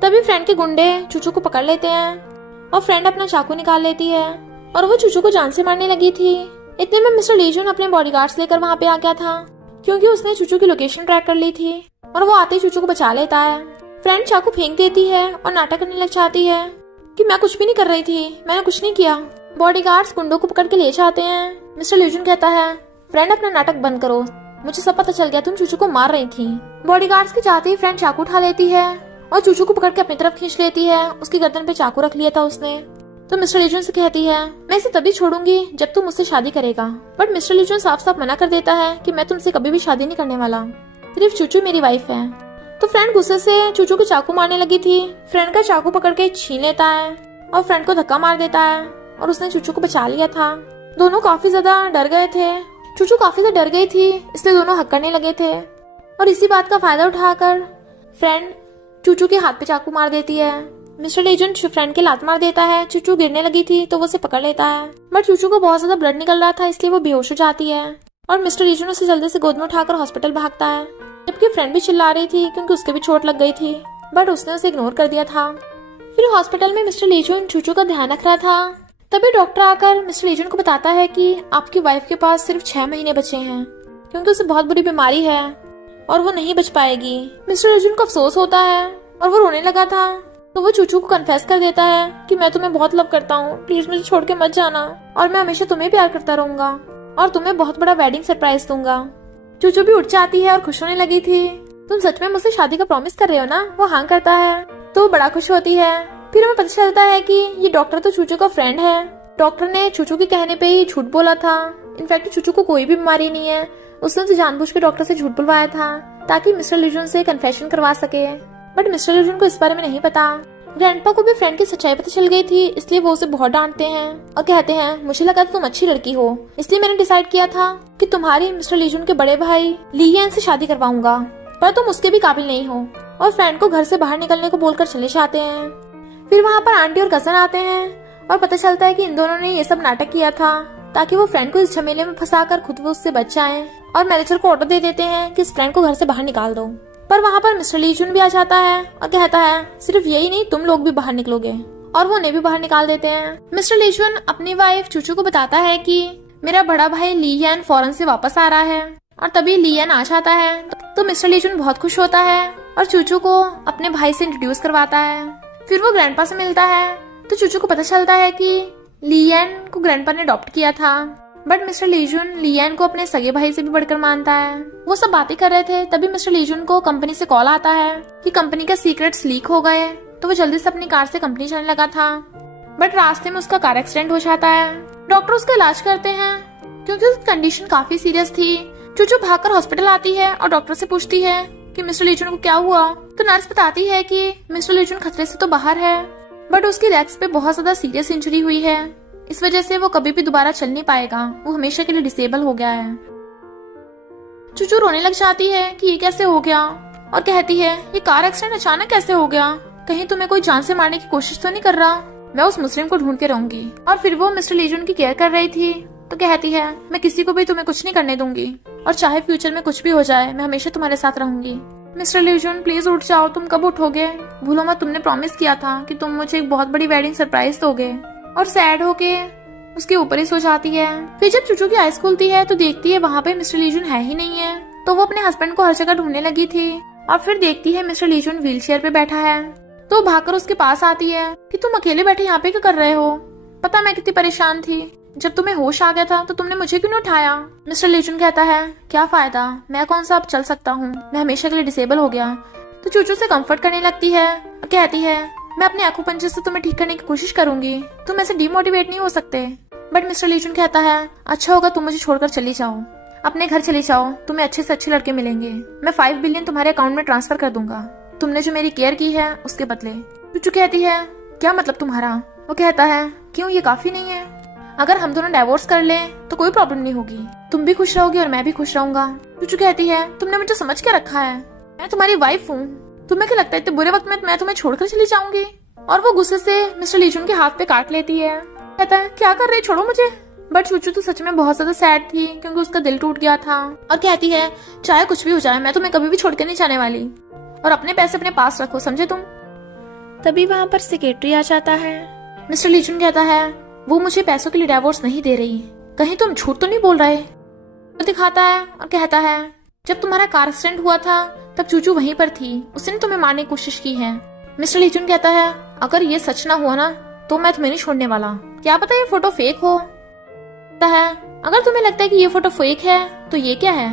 तभी फ्रेंड के गुंडे चूचू को पकड़ लेते हैं और फ्रेंड अपना चाकू निकाल लेती है और वो चूचू को जान से मारने लगी थी। इतने में मिस्टर लीजन अपने बॉडीगार्ड्स लेकर वहाँ पे आ गया था क्योंकि उसने चूचू की लोकेशन ट्रैक कर ली थी और वो आते ही चूचू को बचा लेता है। फ्रेंड चाकू फेंक देती है और नाटक करने लग जाती है कि मैं कुछ भी नहीं कर रही थी, मैंने कुछ नहीं किया। बॉडीगार्ड्स गुंडों को पकड़ के ले जाते हैं। मिस्टर लीजन कहता है फ्रेंड अपना नाटक बंद करो, मुझे सब पता चल गया, तुम चूचू को मार रही थी। बॉडीगार्ड्स के जाते ही फ्रेंड चाकू उठा लेती है और चूचू को पकड़ के अपनी तरफ खींच लेती है। उसकी गर्दन पे चाकू रख लिया था उसने। तो मिस्टर लीजन से कहती है मैं इसे तभी छोड़ूंगी जब तू मुझसे शादी करेगा। बट मिस्टर लीजन साफ साफ मना कर देता है कि मैं तुमसे कभी भी शादी नहीं करने वाला, सिर्फ चूचू मेरी वाइफ है। तो फ्रेंड गुस्से से चूचू को चाकू मारने लगी थी। फ्रेंड का चाकू पकड़ के छीन लेता है और फ्रेंड को धक्का मार देता है और उसने चूचू को बचा लिया था। दोनों काफी ज्यादा डर गए थे, चूचू काफी ज्यादा डर गई थी, इसलिए दोनों हक करने लगे थे और इसी बात का फायदा उठाकर फ्रेंड चूचू के हाथ पे चाकू मार देती है। मिस्टर लीजन फ्रेंड के लात मार देता है। चूचू गिरने लगी थी तो वो उसे पकड़ लेता है, बट चूचू को बहुत ज्यादा ब्लड निकल रहा था इसलिए वो बेहोश हो जाती है और मिस्टर लीजन उसे जल्दी से गोद में उठाकर हॉस्पिटल भागता है। जबकि फ्रेंड भी चिल्ला रही थी क्योंकि उसके भी चोट लग गई थी, बट उसने उसे इग्नोर कर दिया था। फिर हॉस्पिटल में मिस्टर लीजन चूचू का ध्यान रख रहा था। तभी डॉक्टर आकर मिस्टर लीजन को बताता है कि आपकी वाइफ के पास सिर्फ 6 महीने बचे हैं क्योंकि उसे बहुत बुरी बीमारी है और वो नहीं बच पाएगी। मिस्टर लीजन को अफसोस होता है और वो रोने लगा था। तो वो चूचू को कन्फेस कर देता है कि मैं तुम्हें बहुत लव करता हूँ, प्लीज मुझे छोड़ के मत जाना और मैं हमेशा तुम्हें प्यार करता रहूंगा और तुम्हें बहुत बड़ा वेडिंग सरप्राइज दूंगा। चूचू भी उठ जाती है और खुश होने लगी थी। तुम सच में मुझसे शादी का प्रॉमिस कर रहे हो ना? वो हाँ करता है तो वो बड़ा खुश होती है। फिर हमें पता चलता है कि ये डॉक्टर तो चूचू का फ्रेंड है। डॉक्टर ने चूचू के कहने पे ही झूठ बोला था। इनफैक्ट चूचू को कोई भी बीमारी नहीं है, उसने तो जानबूझ के डॉक्टर से झूठ बुलवाया था ताकि मिस्टर लीजन से कन्फेशन करवा सके। बट मिस्टर लीजन को इस बारे में नहीं पता। ग्रैंडपा को भी फ्रेंड की सच्चाई पता चल गई थी, इसलिए वो उसे बहुत डांटते हैं और कहते हैं मुझे लगा था तुम अच्छी लड़की हो, इसलिए मैंने डिसाइड किया था कि तुम्हारी मिस्टर लीजन के बड़े भाई लियान से शादी करवाऊंगा, पर तुम उसके भी काबिल नहीं हो। और फ्रेंड को घर से बाहर निकलने को बोलकर चले जाते हैं। फिर वहाँ पर आंटी और कजन आते हैं और पता चलता है कि इन दोनों ने ये सब नाटक किया था ताकि वो फ्रेंड को इस झमेले में फंसाकर खुद वो उससे बच जाएं और मैनेजर को ऑर्डर दे देते हैं कि इस फ्रेंड को घर से बाहर निकाल दो। पर वहाँ पर मिस्टर लीजन भी आ जाता है और कहता है सिर्फ यही नहीं, तुम लोग भी बाहर निकलोगे, और वो उन्हें भी बाहर निकाल देते हैं। मिस्टर लीजन अपनी वाइफ चूचू को बताता है कि मेरा बड़ा भाई लियान फॉरेन से वापस आ रहा है और तभी लियान आ जाता है। तो मिस्टर लीजन बहुत खुश होता है और चूचू को अपने भाई से इंट्रोड्यूस करवाता है। फिर वो ग्रैंडपा से मिलता है तो चूचू को पता चलता है कि लियान को ग्रैंडपा ने अडॉप्ट किया था। बट मिस्टर लीजन लियान को अपने सगे भाई से भी बढ़कर मानता है। वो सब बातें कर रहे थे तभी मिस्टर लीजन को कंपनी से कॉल आता है कि कंपनी के सीक्रेट्स लीक हो गए। तो वो जल्दी से अपनी कार से कंपनी चलने लगा था, बट रास्ते में उसका कार एक्सीडेंट हो जाता है। डॉक्टर उसका इलाज करते हैं क्योंकि उसकी कंडीशन काफी सीरियस थी। चूचू भागकर हॉस्पिटल आती है और डॉक्टर से पूछती है कि मिस्टर लीजन को क्या हुआ। तो नर्स बताती है कि मिस्टर लीजन खतरे से तो बाहर है, बट उसकी लेग्स पे बहुत ज्यादा सीरियस इंजरी हुई है, इस वजह से वो कभी भी दोबारा चल नहीं पाएगा, वो हमेशा के लिए डिसेबल हो गया है। चूचू रोने लग जाती है कि ये कैसे हो गया और कहती है ये कार एक्सीडेंट अचानक कैसे हो गया, कहीं तुम्हें कोई जान से मारने की कोशिश तो नहीं कर रहा, मैं उस मुस्लिम को ढूंढ के रहूंगी। और फिर वो मिस्टर लीजन की केयर कर रही थी तो कहती है मैं किसी को भी तुम्हें कुछ नहीं करने दूंगी और चाहे फ्यूचर में कुछ भी हो जाए मैं हमेशा तुम्हारे साथ रहूंगी। मिस्टर लीजन प्लीज उठ जाओ, तुम कब उठोगे? भूलो मत तुमने प्रॉमिस किया था कि तुम मुझे एक बहुत बड़ी वेडिंग सरप्राइज दोगे। और सैड होके उसके ऊपर ही सो जाती है। फिर जब चूचू की आइज खुलती है तो देखती है वहाँ पे मिस्टर लीजन है ही नहीं है। तो वो अपने हस्बैंड को हर जगह ढूंढने लगी थी और फिर देखती है मिस्टर लीजन व्हील चेयर पे बैठा है। तो भागकर उसके पास आती है कि तुम अकेले बैठे यहाँ पे क्या कर रहे हो? पता मैं कितनी परेशान थी, जब तुम्हें होश आ गया था तो तुमने मुझे क्यों नहीं उठाया? मिस्टर लीजन कहता है क्या फायदा, मैं कौन सा अब चल सकता हूँ, मैं हमेशा के लिए डिसेबल हो गया। तो चूचू से कंफर्ट करने लगती है और कहती है मैं अपने एक्यूपंक्चर से तुम्हें ठीक करने की कोशिश करूंगी, तुम ऐसे डिमोटिवेट नहीं हो सकते। बट मिस्टर लीजन कहता है अच्छा होगा तुम मुझे छोड़कर चली जाओ, अपने घर चली जाओ, तुम्हें अच्छे से अच्छे लड़के मिलेंगे, मैं 5 बिलियन तुम्हारे अकाउंट में ट्रांसफर कर दूंगा तुमने जो मेरी केयर की है उसके बदले। चूचू कहती है क्या मतलब तुम्हारा? वो कहता है क्यों, ये काफी नहीं है? अगर हम दोनों डाइवोर्स कर लें तो कोई प्रॉब्लम नहीं होगी, तुम भी खुश रहोगी और मैं भी खुश रहूंगा। चूचू कहती है तुमने मुझे समझ के रखा है, मैं तुम्हारी वाइफ हूँ, तुम्हें क्या लगता है इतने बुरे वक्त में मैं तुम्हें छोड़कर चली जाऊंगी? और वो गुस्से से मिस्टर लीजुन के हाथ पे काट लेती है। कहता है क्या कर रहे, छोड़ो मुझे। बट चूचू तो सच में बहुत ज्यादा सैड थी क्योंकि उसका दिल टूट गया था और कहती है चाहे कुछ भी हो जाए मैं तुम्हें कभी भी छोड़ के नहीं जाने वाली और अपने पैसे अपने पास रखो, समझे तुम। तभी वहाँ पर सेक्रेटरी आ जाता है। मिस्टर लीजुन कहता है वो मुझे पैसों के लिए डाइवोर्स नहीं दे रही, कहीं तुम झूठ तो नहीं बोल रहे? तो दिखाता है और कहता है जब तुम्हारा कार एक्सीडेंट हुआ था तब चूचू वहीं पर थी, उसने तुम्हें मारने की कोशिश की है। मिस्टर लीजुन कहता है अगर ये सच ना हुआ ना तो मैं तुम्हें नहीं छोड़ने वाला, क्या पता ये फोटो फेक हो। कहता है अगर तुम्हें लगता है कि ये फोटो फेक है तो ये क्या है,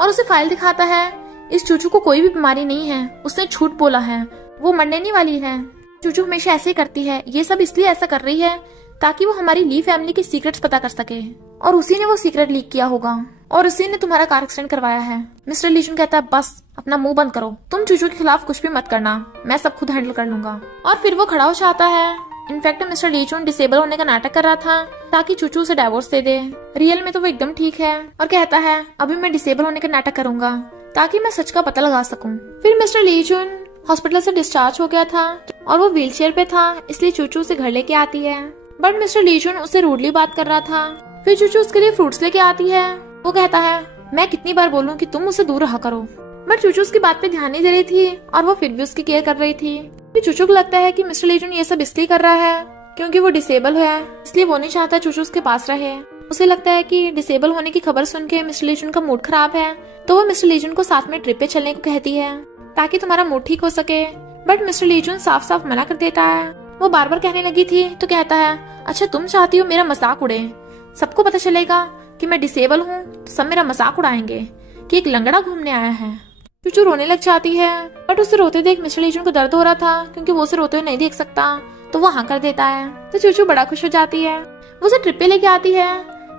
और उसे फाइल दिखाता है। इस चूचू को कोई भी बीमारी नहीं है, उसने झूठ बोला है, वो मरने नहीं वाली है। चूचू हमेशा ऐसे ही करती है, ये सब इसलिए ऐसा कर रही है ताकि वो हमारी ली फैमिली के सीक्रेट्स पता कर सके, और उसी ने वो सीक्रेट लीक किया होगा और उसी ने तुम्हारा कार एक्सीडेंट करवाया है। मिस्टर लीजुन कहता है बस अपना मुंह बंद करो, तुम चूचू के खिलाफ कुछ भी मत करना, मैं सब खुद हैंडल कर लूंगा। और फिर वो खड़ा हो जाता है। इनफैक्ट मिस्टर लीजुन डिसेबल होने का नाटक कर रहा था ताकि चूचू से डाइवोर्स दे दे, रियल में तो वो एकदम ठीक है और कहता है अभी मैं डिसेबल होने का नाटक करूंगा ताकि मैं सच का पता लगा सकूं। फिर मिस्टर लीजुन हॉस्पिटल से डिस्चार्ज हो गया था और वो व्हीलचेयर पे था, इसलिए चूचू उसे घर लेके आती है। बट मिस्टर लीजुन उससे रूडली बात कर रहा था। फिर चूचू उसके लिए फ्रूट्स लेके आती है। वो कहता है मैं कितनी बार बोलूं कि तुम मुझसे दूर रहा करो, बट चूचू उसकी बात पे ध्यान नहीं दे रही थी और वो फिर भी उसकी केयर कर रही थी। फिर चूचू को लगता है कि मिस्टर लीजुन ये सब इसलिए कर रहा है क्योंकि वो डिसेबल है, इसलिए वो नहीं चाहता चूचू उसके पास रहे। उसे लगता है कि डिसेबल होने की खबर सुन के मिस्टर लीजुन का मूड खराब है, तो वो मिस्टर लीजुन को साथ में ट्रिप पे चलने को कहती है ताकि तुम्हारा मूड ठीक हो सके। बट मिस्टर लीजुन साफ साफ मना कर देता है। वो बार बार कहने लगी थी तो कहता है अच्छा तुम चाहती हो मेरा मजाक उड़े, सबको पता चलेगा कि मैं डिसेबल हूँ तो सब मेरा मजाक उड़ाएंगे कि एक लंगड़ा घूमने आया है। चूचू रोने लग जाती है, बट उसे रोते देख मिस्टर लीजुन को दर्द हो रहा था क्योंकि वो उसे रोते हुए नहीं देख सकता, तो वो हाँ कर देता है। तो चूचू बड़ा खुश हो जाती है, वो उसे ट्रिप पे लेके आती है।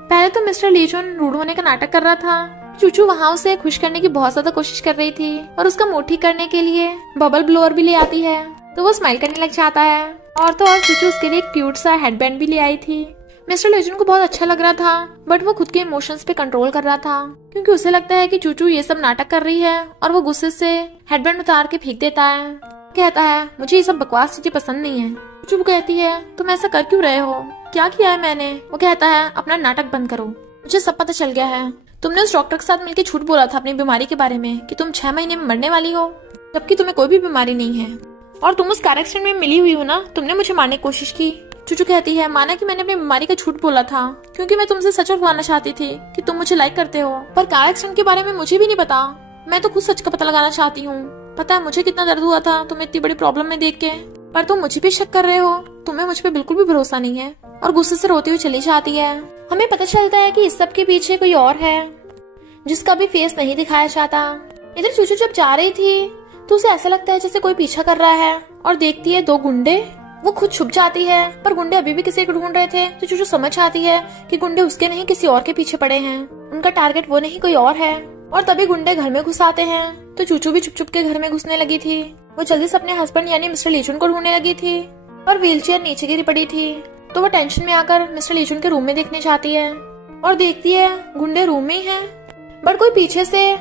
पहले तो मिस्टर लीजुन रूड होने का नाटक कर रहा था, चूचू वहाँ उसे खुश करने की बहुत ज्यादा कोशिश कर रही थी और उसका मूड ठीक करने के लिए बबल ब्लोअर भी ले आती है, तो वो स्माइल करने लग जाता है। और तो और चूचू उसके लिए एक क्यूट सा हेडबैंड भी ले आई थी। मिस्टर लीजुन को बहुत अच्छा लग रहा था, बट वो खुद के इमोशंस पे कंट्रोल कर रहा था क्योंकि उसे लगता है कि चूचू ये सब नाटक कर रही है, और वो गुस्से से हेडबैंड उतार के फेंक देता है। कहता है मुझे ये सब बकवास चीजें पसंद नहीं है। चूचू कहती है तुम ऐसा कर क्यों रहे हो, क्या किया है मैंने? वो कहता है अपना नाटक बंद करो, मुझे सब पता चल गया है, तुमने उस डॉक्टर के साथ मिलकर झूठ बोला था अपनी बीमारी के बारे में कि तुम 6 महीने में मरने वाली हो, जबकि तुम्हें कोई भी बीमारी नहीं है, और तुम उस कार एक्सीडेंट में मिली हुई हो ना, तुमने मुझे मारने की कोशिश की। चूचू कहती है माना कि मैंने अपनी बीमारी का झूठ बोला था क्योंकि मैं तुमसे सच उठवाना चाहती थी कि तुम मुझे लाइक करते हो, पर कार एक्सीडेंट के बारे में मुझे भी नहीं पता, मैं तो खुद सच का पता लगाना चाहती हूँ। पता है मुझे कितना दर्द हुआ था तुम्हें इतनी बड़ी प्रॉब्लम में देख के, पर तुम मुझे भी शक कर रहे हो, तुम्हें मुझ पे बिल्कुल भी भरोसा नहीं है, और गुस्से से रोती हुई चली जाती है। हमें पता चलता है कि इस सब के पीछे कोई और है जिसका भी फेस नहीं दिखाया जाता। इधर चूचू जब जा रही थी तो उसे ऐसा लगता है जैसे कोई पीछा कर रहा है, और देखती है 2 गुंडे। वो खुद छुप जाती है, पर गुंडे अभी भी किसी को ढूंढ रहे थे, तो चूचू समझ आती है कि गुंडे उसके नहीं किसी और के पीछे पड़े हैं, उनका टारगेट वो नहीं कोई और है। और तभी गुंडे घर में घुस आते हैं, तो चूचू भी चुप चुप के घर में घुसने लगी थी। वो जल्दी से अपने हस्बैंड यानी मिस्टर लीजुन को ढूंढने लगी थी, और व्हीलचेयर नीचे गिरी पड़ी थी, तो वो टेंशन में आकर मिस्टर लीजुन के रूम में देखने जाती है, और देखती है गुंडे रूम में ही है, बट कोई पीछे से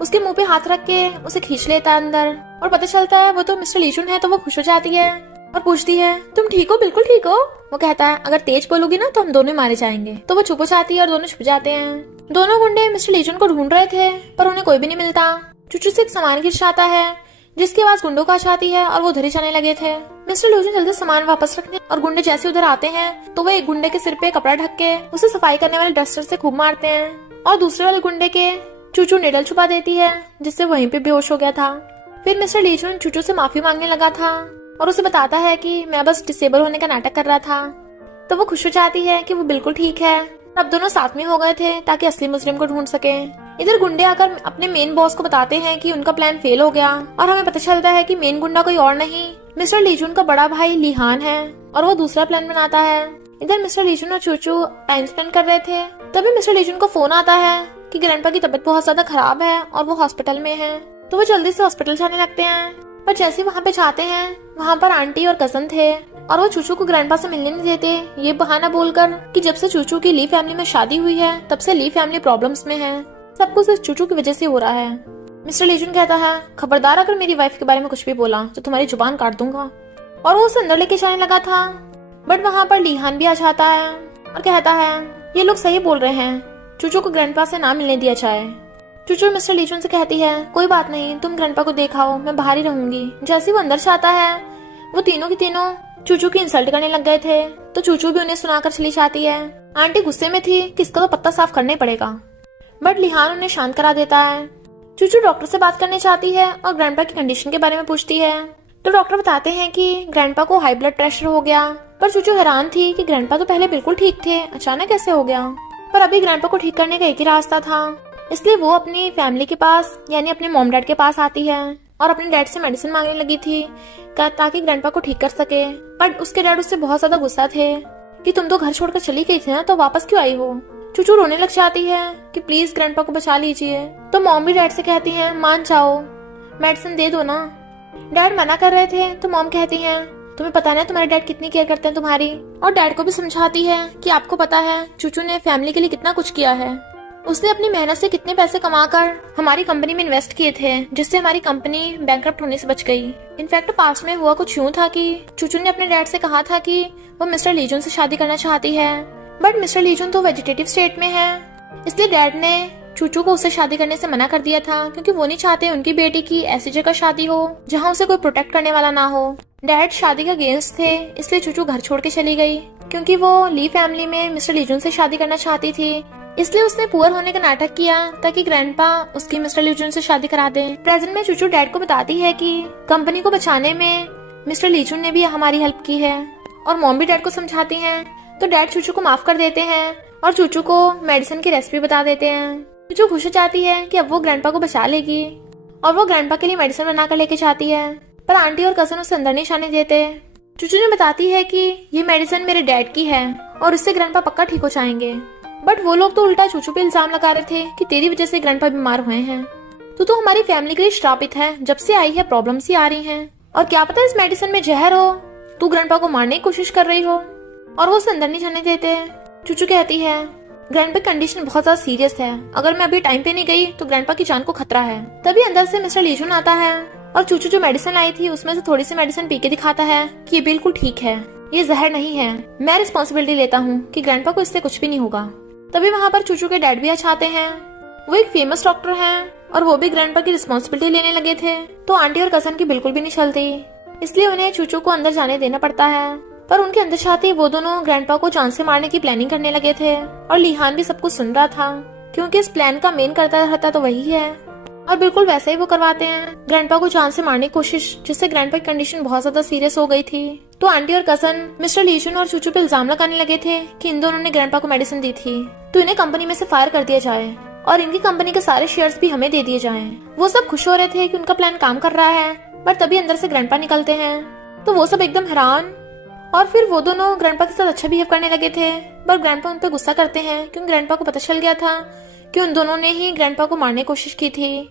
उसके मुंह पे हाथ रख के उसे खींच लेता है अंदर, और पता चलता है वो तो मिस्टर लीजुन है। तो वो खुश हो जाती है और पूछती है तुम ठीक हो? बिल्कुल ठीक हो। वो कहता है अगर तेज बोलोगी ना तो हम दोनों मारे जाएंगे। तो वो चुप हो जाती है और दोनों छुप जाते हैं। दोनों गुंडे मिस्टर लीजुन को ढूंढ रहे थे, पर उन्हें कोई भी नहीं मिलता। चूचू से एक सामान गिर जाता है जिसकी आवाज गुंडों को आती है, और वो उधर ही जाने लगे थे। मिस्टर लीजुन जल्दी सामान वापस रखने, और गुंडे जैसे उधर आते हैं तो वो एक गुंडे के सिर पे कपड़ा ढक के उसे सफाई करने वाले डस्टर से खूब मारते हैं, और दूसरे वाले गुंडे के चूचू निडल छुपा देती है जिससे वहीं पे बेहोश हो गया था। फिर मिस्टर लीजुन चूचू से माफी मांगने लगा था और उसे बताता है कि मैं बस डिसेबल होने का नाटक कर रहा था। तो वो खुश हो जाती है कि वो बिल्कुल ठीक है। अब दोनों साथ में हो गए थे ताकि असली मुजरिम को ढूंढ सके। इधर गुंडे आकर अपने मेन बॉस को बताते हैं कि उनका प्लान फेल हो गया, और हमें पता चलता है कि मेन गुंडा कोई और नहीं मिस्टर लीजुन का बड़ा भाई लिहान है, और वो दूसरा प्लान बनाता है। इधर मिस्टर लीजुन और चूचू टाइम स्पेंड कर रहे थे, तभी मिस्टर लीजुन को फोन आता है कि ग्रैंडपा की तबीयत बहुत ज्यादा खराब है और वो हॉस्पिटल में है। तो वो जल्दी से हॉस्पिटल जाने लगते हैं, पर जैसे वहाँ पे जाते हैं वहाँ पर आंटी और कजन थे, और वो चूचू को ग्रैंडपा से मिलने नहीं देते, ये बहाना बोलकर कि जब से चूचू की ली फैमिली में शादी हुई है तब से ली फैमिली प्रॉब्लम्स में है, सब कुछ इस चूचू की वजह से हो रहा है। मिस्टर लीजन कहता है, खबरदार अगर मेरी वाइफ के बारे में कुछ भी बोला तो तुम्हारी जुबान काट दूंगा। और वो उसे अंदर लेके जाने लगा था, बट वहाँ पर लीहान भी आ जाता है और कहता है, ये लोग सही बोल रहे हैं, चूचू को ग्रैंडपा से ना मिलने दिया जाए। चूचू मिस्टर लीजन से कहती है, कोई बात नहीं, तुम ग्रैंडपा को देखाओ, मैं बाहर ही रहूंगी। जैसे वो अंदर से आता है, वो तीनों की तीनों चूचू की इंसल्ट करने लग गए थे, तो चूचू भी उन्हें सुनाकर चली जाती है। आंटी गुस्से में थी कि इसका तो पत्ता साफ करना ही पड़ेगा, बट लिहान उन्हें शांत करा देता है। चूचू डॉक्टर से बात करने चाहती है और ग्रैंडपा की कंडीशन के बारे में पूछती है, तो डॉक्टर बताते हैं कि ग्रैंडपा को हाई ब्लड प्रेशर हो गया। पर चूचू हैरान थी कि ग्रैंडपा तो पहले बिल्कुल ठीक थे, अचानक कैसे हो गया। पर अभी ग्रैंडपा को ठीक करने का एक ही रास्ता था, इसलिए वो अपनी फैमिली के पास यानी अपने मॉम डैड के पास आती है और अपने डैड से मेडिसिन मांगने लगी थी ताकि ग्रैंडपा को ठीक कर सके। पर उसके डैड उससे बहुत ज्यादा गुस्सा थे कि तुम तो घर छोड़कर चली गई थी ना, तो वापस क्यों आई हो। चूचू रोने लग जाती है कि प्लीज ग्रैंडपा को बचा लीजिए। तो मॉम भी डैड से कहती है, मान जाओ, मेडिसिन दे दो ना। डैड मना कर रहे थे, तो मॉम कहती है, तुम्हें पता है तुम्हारे डैड कितनी केयर करते हैं तुम्हारी। और डैड को भी समझाती है कि आपको पता है चूचू ने फैमिली के लिए कितना कुछ किया है, उसने अपनी मेहनत से कितने पैसे कमाकर हमारी कंपनी में इन्वेस्ट किए थे, जिससे हमारी कंपनी बैंकरप्ट होने से बच गई। इनफैक्ट पास्ट में हुआ कुछ यूं था कि चूचू ने अपने डैड से कहा था कि वो मिस्टर लीजन से शादी करना चाहती है, बट मिस्टर लीजन तो वेजिटेटिव स्टेट में है, इसलिए डैड ने चूचू को उससे शादी करने से मना कर दिया था, क्योंकि वो नहीं चाहते उनकी बेटी की ऐसी जगह शादी हो जहाँ उसे कोई प्रोटेक्ट करने वाला ना हो। डैड शादी का अगेंस्ट थे, इसलिए चूचू घर छोड़ के चली गई, क्योंकि वो ली फैमिली में मिस्टर लीजन से शादी करना चाहती थी। इसलिए उसने पुअर होने का नाटक किया ताकि ग्रैंडपा उसकी मिस्टर लीजन से शादी करा दे। प्रेजेंट में चूचू डैड को बताती है कि कंपनी को बचाने में मिस्टर लीजन ने भी हमारी हेल्प की है, और मॉम भी डैड को समझाती हैं, तो डैड चूचू को माफ कर देते हैं और चूचू को मेडिसिन की रेसिपी बता देते हैं। चूचू खुश हो जाती है कि अब वो ग्रैंडपा को बचा लेगी, और वो ग्रैंडपा के लिए मेडिसिन बनाकर लेके जाती है, पर आंटी और कजन उसे अंदर नहीं जाने देते। चूचू ने बताती है कि ये मेडिसिन मेरे डैड की है और इससे ग्रैंडपा पक्का ठीक हो जाएंगे, बट वो लोग तो उल्टा चूचू पे इल्जाम लगा रहे थे कि तेरी वजह से ग्रैंडपा बीमार हुए हैं, तो हमारी फैमिली के लिए श्रापित है, जब से आई है प्रॉब्लम्स ही आ रही हैं, और क्या पता इस मेडिसिन में जहर हो, तू ग्रैंडपा को मारने की कोशिश कर रही हो। और वो उसे अंदर नहीं जाने देते। चूचू कहती है, ग्रैंडपा की कंडीशन बहुत ज्यादा सीरियस है, अगर मैं अभी टाइम पे नहीं गई तो ग्रैंडपा की जान को खतरा है। तभी अंदर से मिस्टर लीजन आता है और चूचू जो मेडिसिन लाई थी उसमें से थोड़ी सी मेडिसिन पी के दिखाता है कि ये बिल्कुल ठीक है, ये जहर नहीं है, मैं रिस्पॉन्सिबिलिटी लेता हूँ कि ग्रैंडपा को इससे कुछ भी नहीं होगा। तभी वहाँ पर चूचू के डैड भी आ जाते हैं, वो एक फेमस डॉक्टर हैं और वो भी ग्रैंडपा की रिस्पॉन्सिबिलिटी लेने लगे थे, तो आंटी और कजन की बिल्कुल भी नहीं चलती, इसलिए उन्हें चूचू को अंदर जाने देना पड़ता है। पर उनके अंदर जाते वो दोनों ग्रैंडपा को जान से मारने की प्लानिंग करने लगे थे, और लिहान भी सब कुछ सुन रहा था, क्योंकि इस प्लान का मेन करता रहता तो वही है, और बिल्कुल वैसे ही वो करवाते हैं ग्रैंडपा को जान से मारने की कोशिश, जिससे ग्रैंडपा की कंडीशन बहुत ज्यादा सीरियस हो गई थी। तो आंटी और कजन मिस्टर लीजन और चूचू पे इल्जाम लगाने लगे थे कि इन दोनों ने ग्रैंडपा को मेडिसिन दी थी, तो इन्हें कंपनी में से फायर कर दिया जाए और इनकी कंपनी के सारे शेयर्स भी हमें दे दिए जाएं। वो सब खुश हो रहे थे कि उनका प्लान काम कर रहा है, पर तभी अंदर से ग्रैंडपा निकलते हैं, तो वो सब एकदम हैरान। और फिर वो दोनों ग्रैंडपा के साथ अच्छा बिहेव करने लगे थे, पर ग्रैंडपा उन पर गुस्सा करते हैं क्योंकि ग्रैंडपा को पता चल गया था कि उन दोनों ने ही ग्रैंडपा को मारने की कोशिश की थी।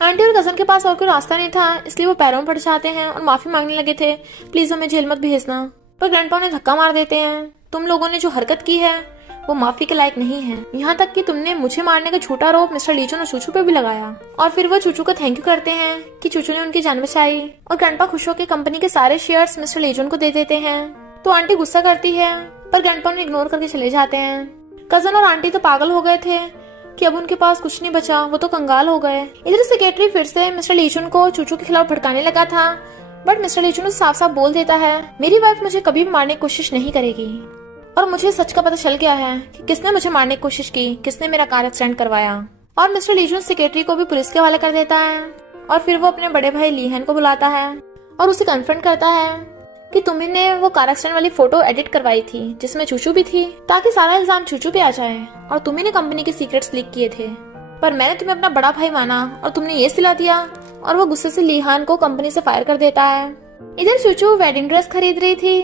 आंटी और कजन के पास और कोई रास्ता नहीं था, इसलिए वो पैरों में पड़ जाते हैं और माफी मांगने लगे थे, प्लीज हमें जेल मत भेजना। पर ग्रैंडपा उन्हें धक्का मार देते हैं, तुम लोगों ने जो हरकत की है वो माफी के लायक नहीं है, यहाँ तक कि तुमने मुझे मारने का झूठा आरोप मिस्टर लीजन और चूचू पे भी लगाया। और फिर वो चूचू को थैंक यू करते हैं कि चूचू ने उनकी जान बचाई, और ग्रैंडपा खुश होकर कंपनी के सारे शेयर्स मिस्टर लीजन को दे देते हैं। तो आंटी गुस्सा करती है, पर ग्रैंडपा उन्हें इग्नोर करके चले जाते हैं। कजन और आंटी तो पागल हो गए थे कि अब उनके पास कुछ नहीं बचा, वो तो कंगाल हो गए। इधर सेक्रेटरी फिर से मिस्टर लीजन को चूचू के खिलाफ भड़काने लगा था, बट मिस्टर लीजन उसे साफ साफ बोल देता है, मेरी वाइफ मुझे कभी भी मारने की कोशिश नहीं करेगी, और मुझे सच का पता चल गया है कि किसने मुझे मारने की कोशिश की, किसने मेरा कार एक्सीडेंट करवाया। और मिस्टर लीजन सेक्रेटरी को भी पुलिस के हवाले कर देता है, और फिर वो अपने बड़े भाई लीहन को बुलाता है और उसे कन्फ्रंट करता है कि तुमने वो कार एक्सीडेंट वाली फोटो एडिट करवाई थी जिसमें चूचू भी थी, ताकि सारा इल्जाम चूचू पे आ जाए, और तुम्ही ने कंपनी के सीक्रेट्स लीक किए थे, पर मैंने तुम्हें अपना बड़ा भाई माना और तुमने ये सिला दिया। और वो गुस्से से लीहान को कंपनी से फायर कर देता है। इधर चूचू वेडिंग ड्रेस खरीद रही थी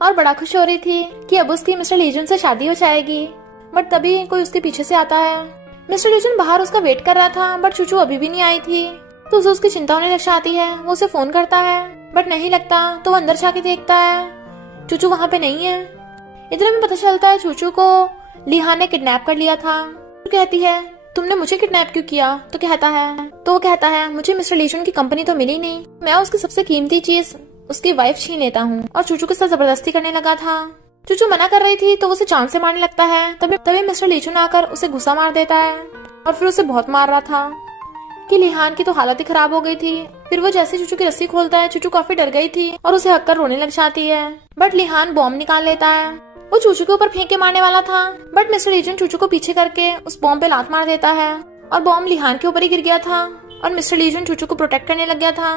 और बड़ा खुश हो रही थी कि अब उसकी मिस्टर लीजन से शादी हो जाएगी, बट तभी कोई उसके पीछे से आता है। मिस्टर लीजन बाहर उसका वेट कर रहा था, बट चूचू अभी भी नहीं आई थी, तो उसे उसकी चिंता होने लग जाती है। वो उसे फोन करता है बट नहीं लगता, तो वो अंदर जाके देखता है चूचू वहाँ पे नहीं है। इतने में पता चलता है चूचू को लिहान ने किडनैप कर लिया था। कहती है तुमने मुझे किडनैप क्यों किया? तो वो कहता है मुझे मिस्टर लीचुन की कंपनी तो मिली नहीं, मैं उसकी सबसे कीमती चीज उसकी वाइफ छीन लेता हूँ। और चूचू के साथ जबरदस्ती करने लगा था। चूचू मना कर रही थी तो वो उसे जान से मारने लगता है। तभी मिस्टर लीचुन आकर उसे गुस्सा मार देता है और फिर उसे बहुत मार रहा था कि लिहान की तो हालत ही खराब हो गई थी। फिर वो जैसे चूचू की रस्सी खोलता है, चूचू काफी डर गई थी और उसे हक कर रोने लग जाती है। बट लिहान बॉम्ब निकाल लेता है। वो चूचू के ऊपर फेंक के मारने वाला था, बट मिस्टर लीचुन चूचू को पीछे करके उस बॉम्ब पे लात मार देता है और बॉम्ब लिहान के ऊपर ही गिर गया था और मिस्टर लीचुन चूचू को प्रोटेक्ट करने लग गया था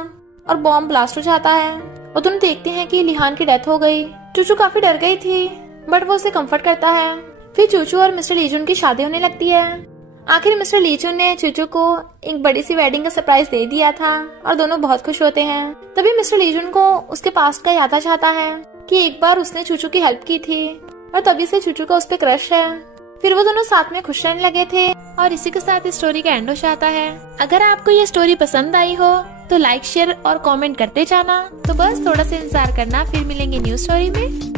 और बॉम्ब ब्लास्ट हो जाता है। वो दोनों देखते हैं कि लिहान की डेथ हो गई। चूचू काफी डर गई थी, बट वो उसे कंफर्ट करता है। फिर चूचू और मिस्टर लीचुन की शादी होने लगती है। आखिर मिस्टर लीचुन ने चूचू को एक बड़ी सी वेडिंग का सरप्राइज दे दिया था और दोनों बहुत खुश होते हैं। तभी मिस्टर लीचुन को उसके पास्ट का याद आ जाता है कि एक बार उसने चूचू की हेल्प की थी और तभी से चूचू का उस पे क्रश है। फिर वो दोनों साथ में खुश रहने लगे थे और इसी के साथ इस स्टोरी का एंड हो जाता है। अगर आपको ये स्टोरी पसंद आई हो तो लाइक, शेयर और कमेंट करते जाना। तो बस थोड़ा सा इंतजार करना, फिर मिलेंगे न्यू स्टोरी में।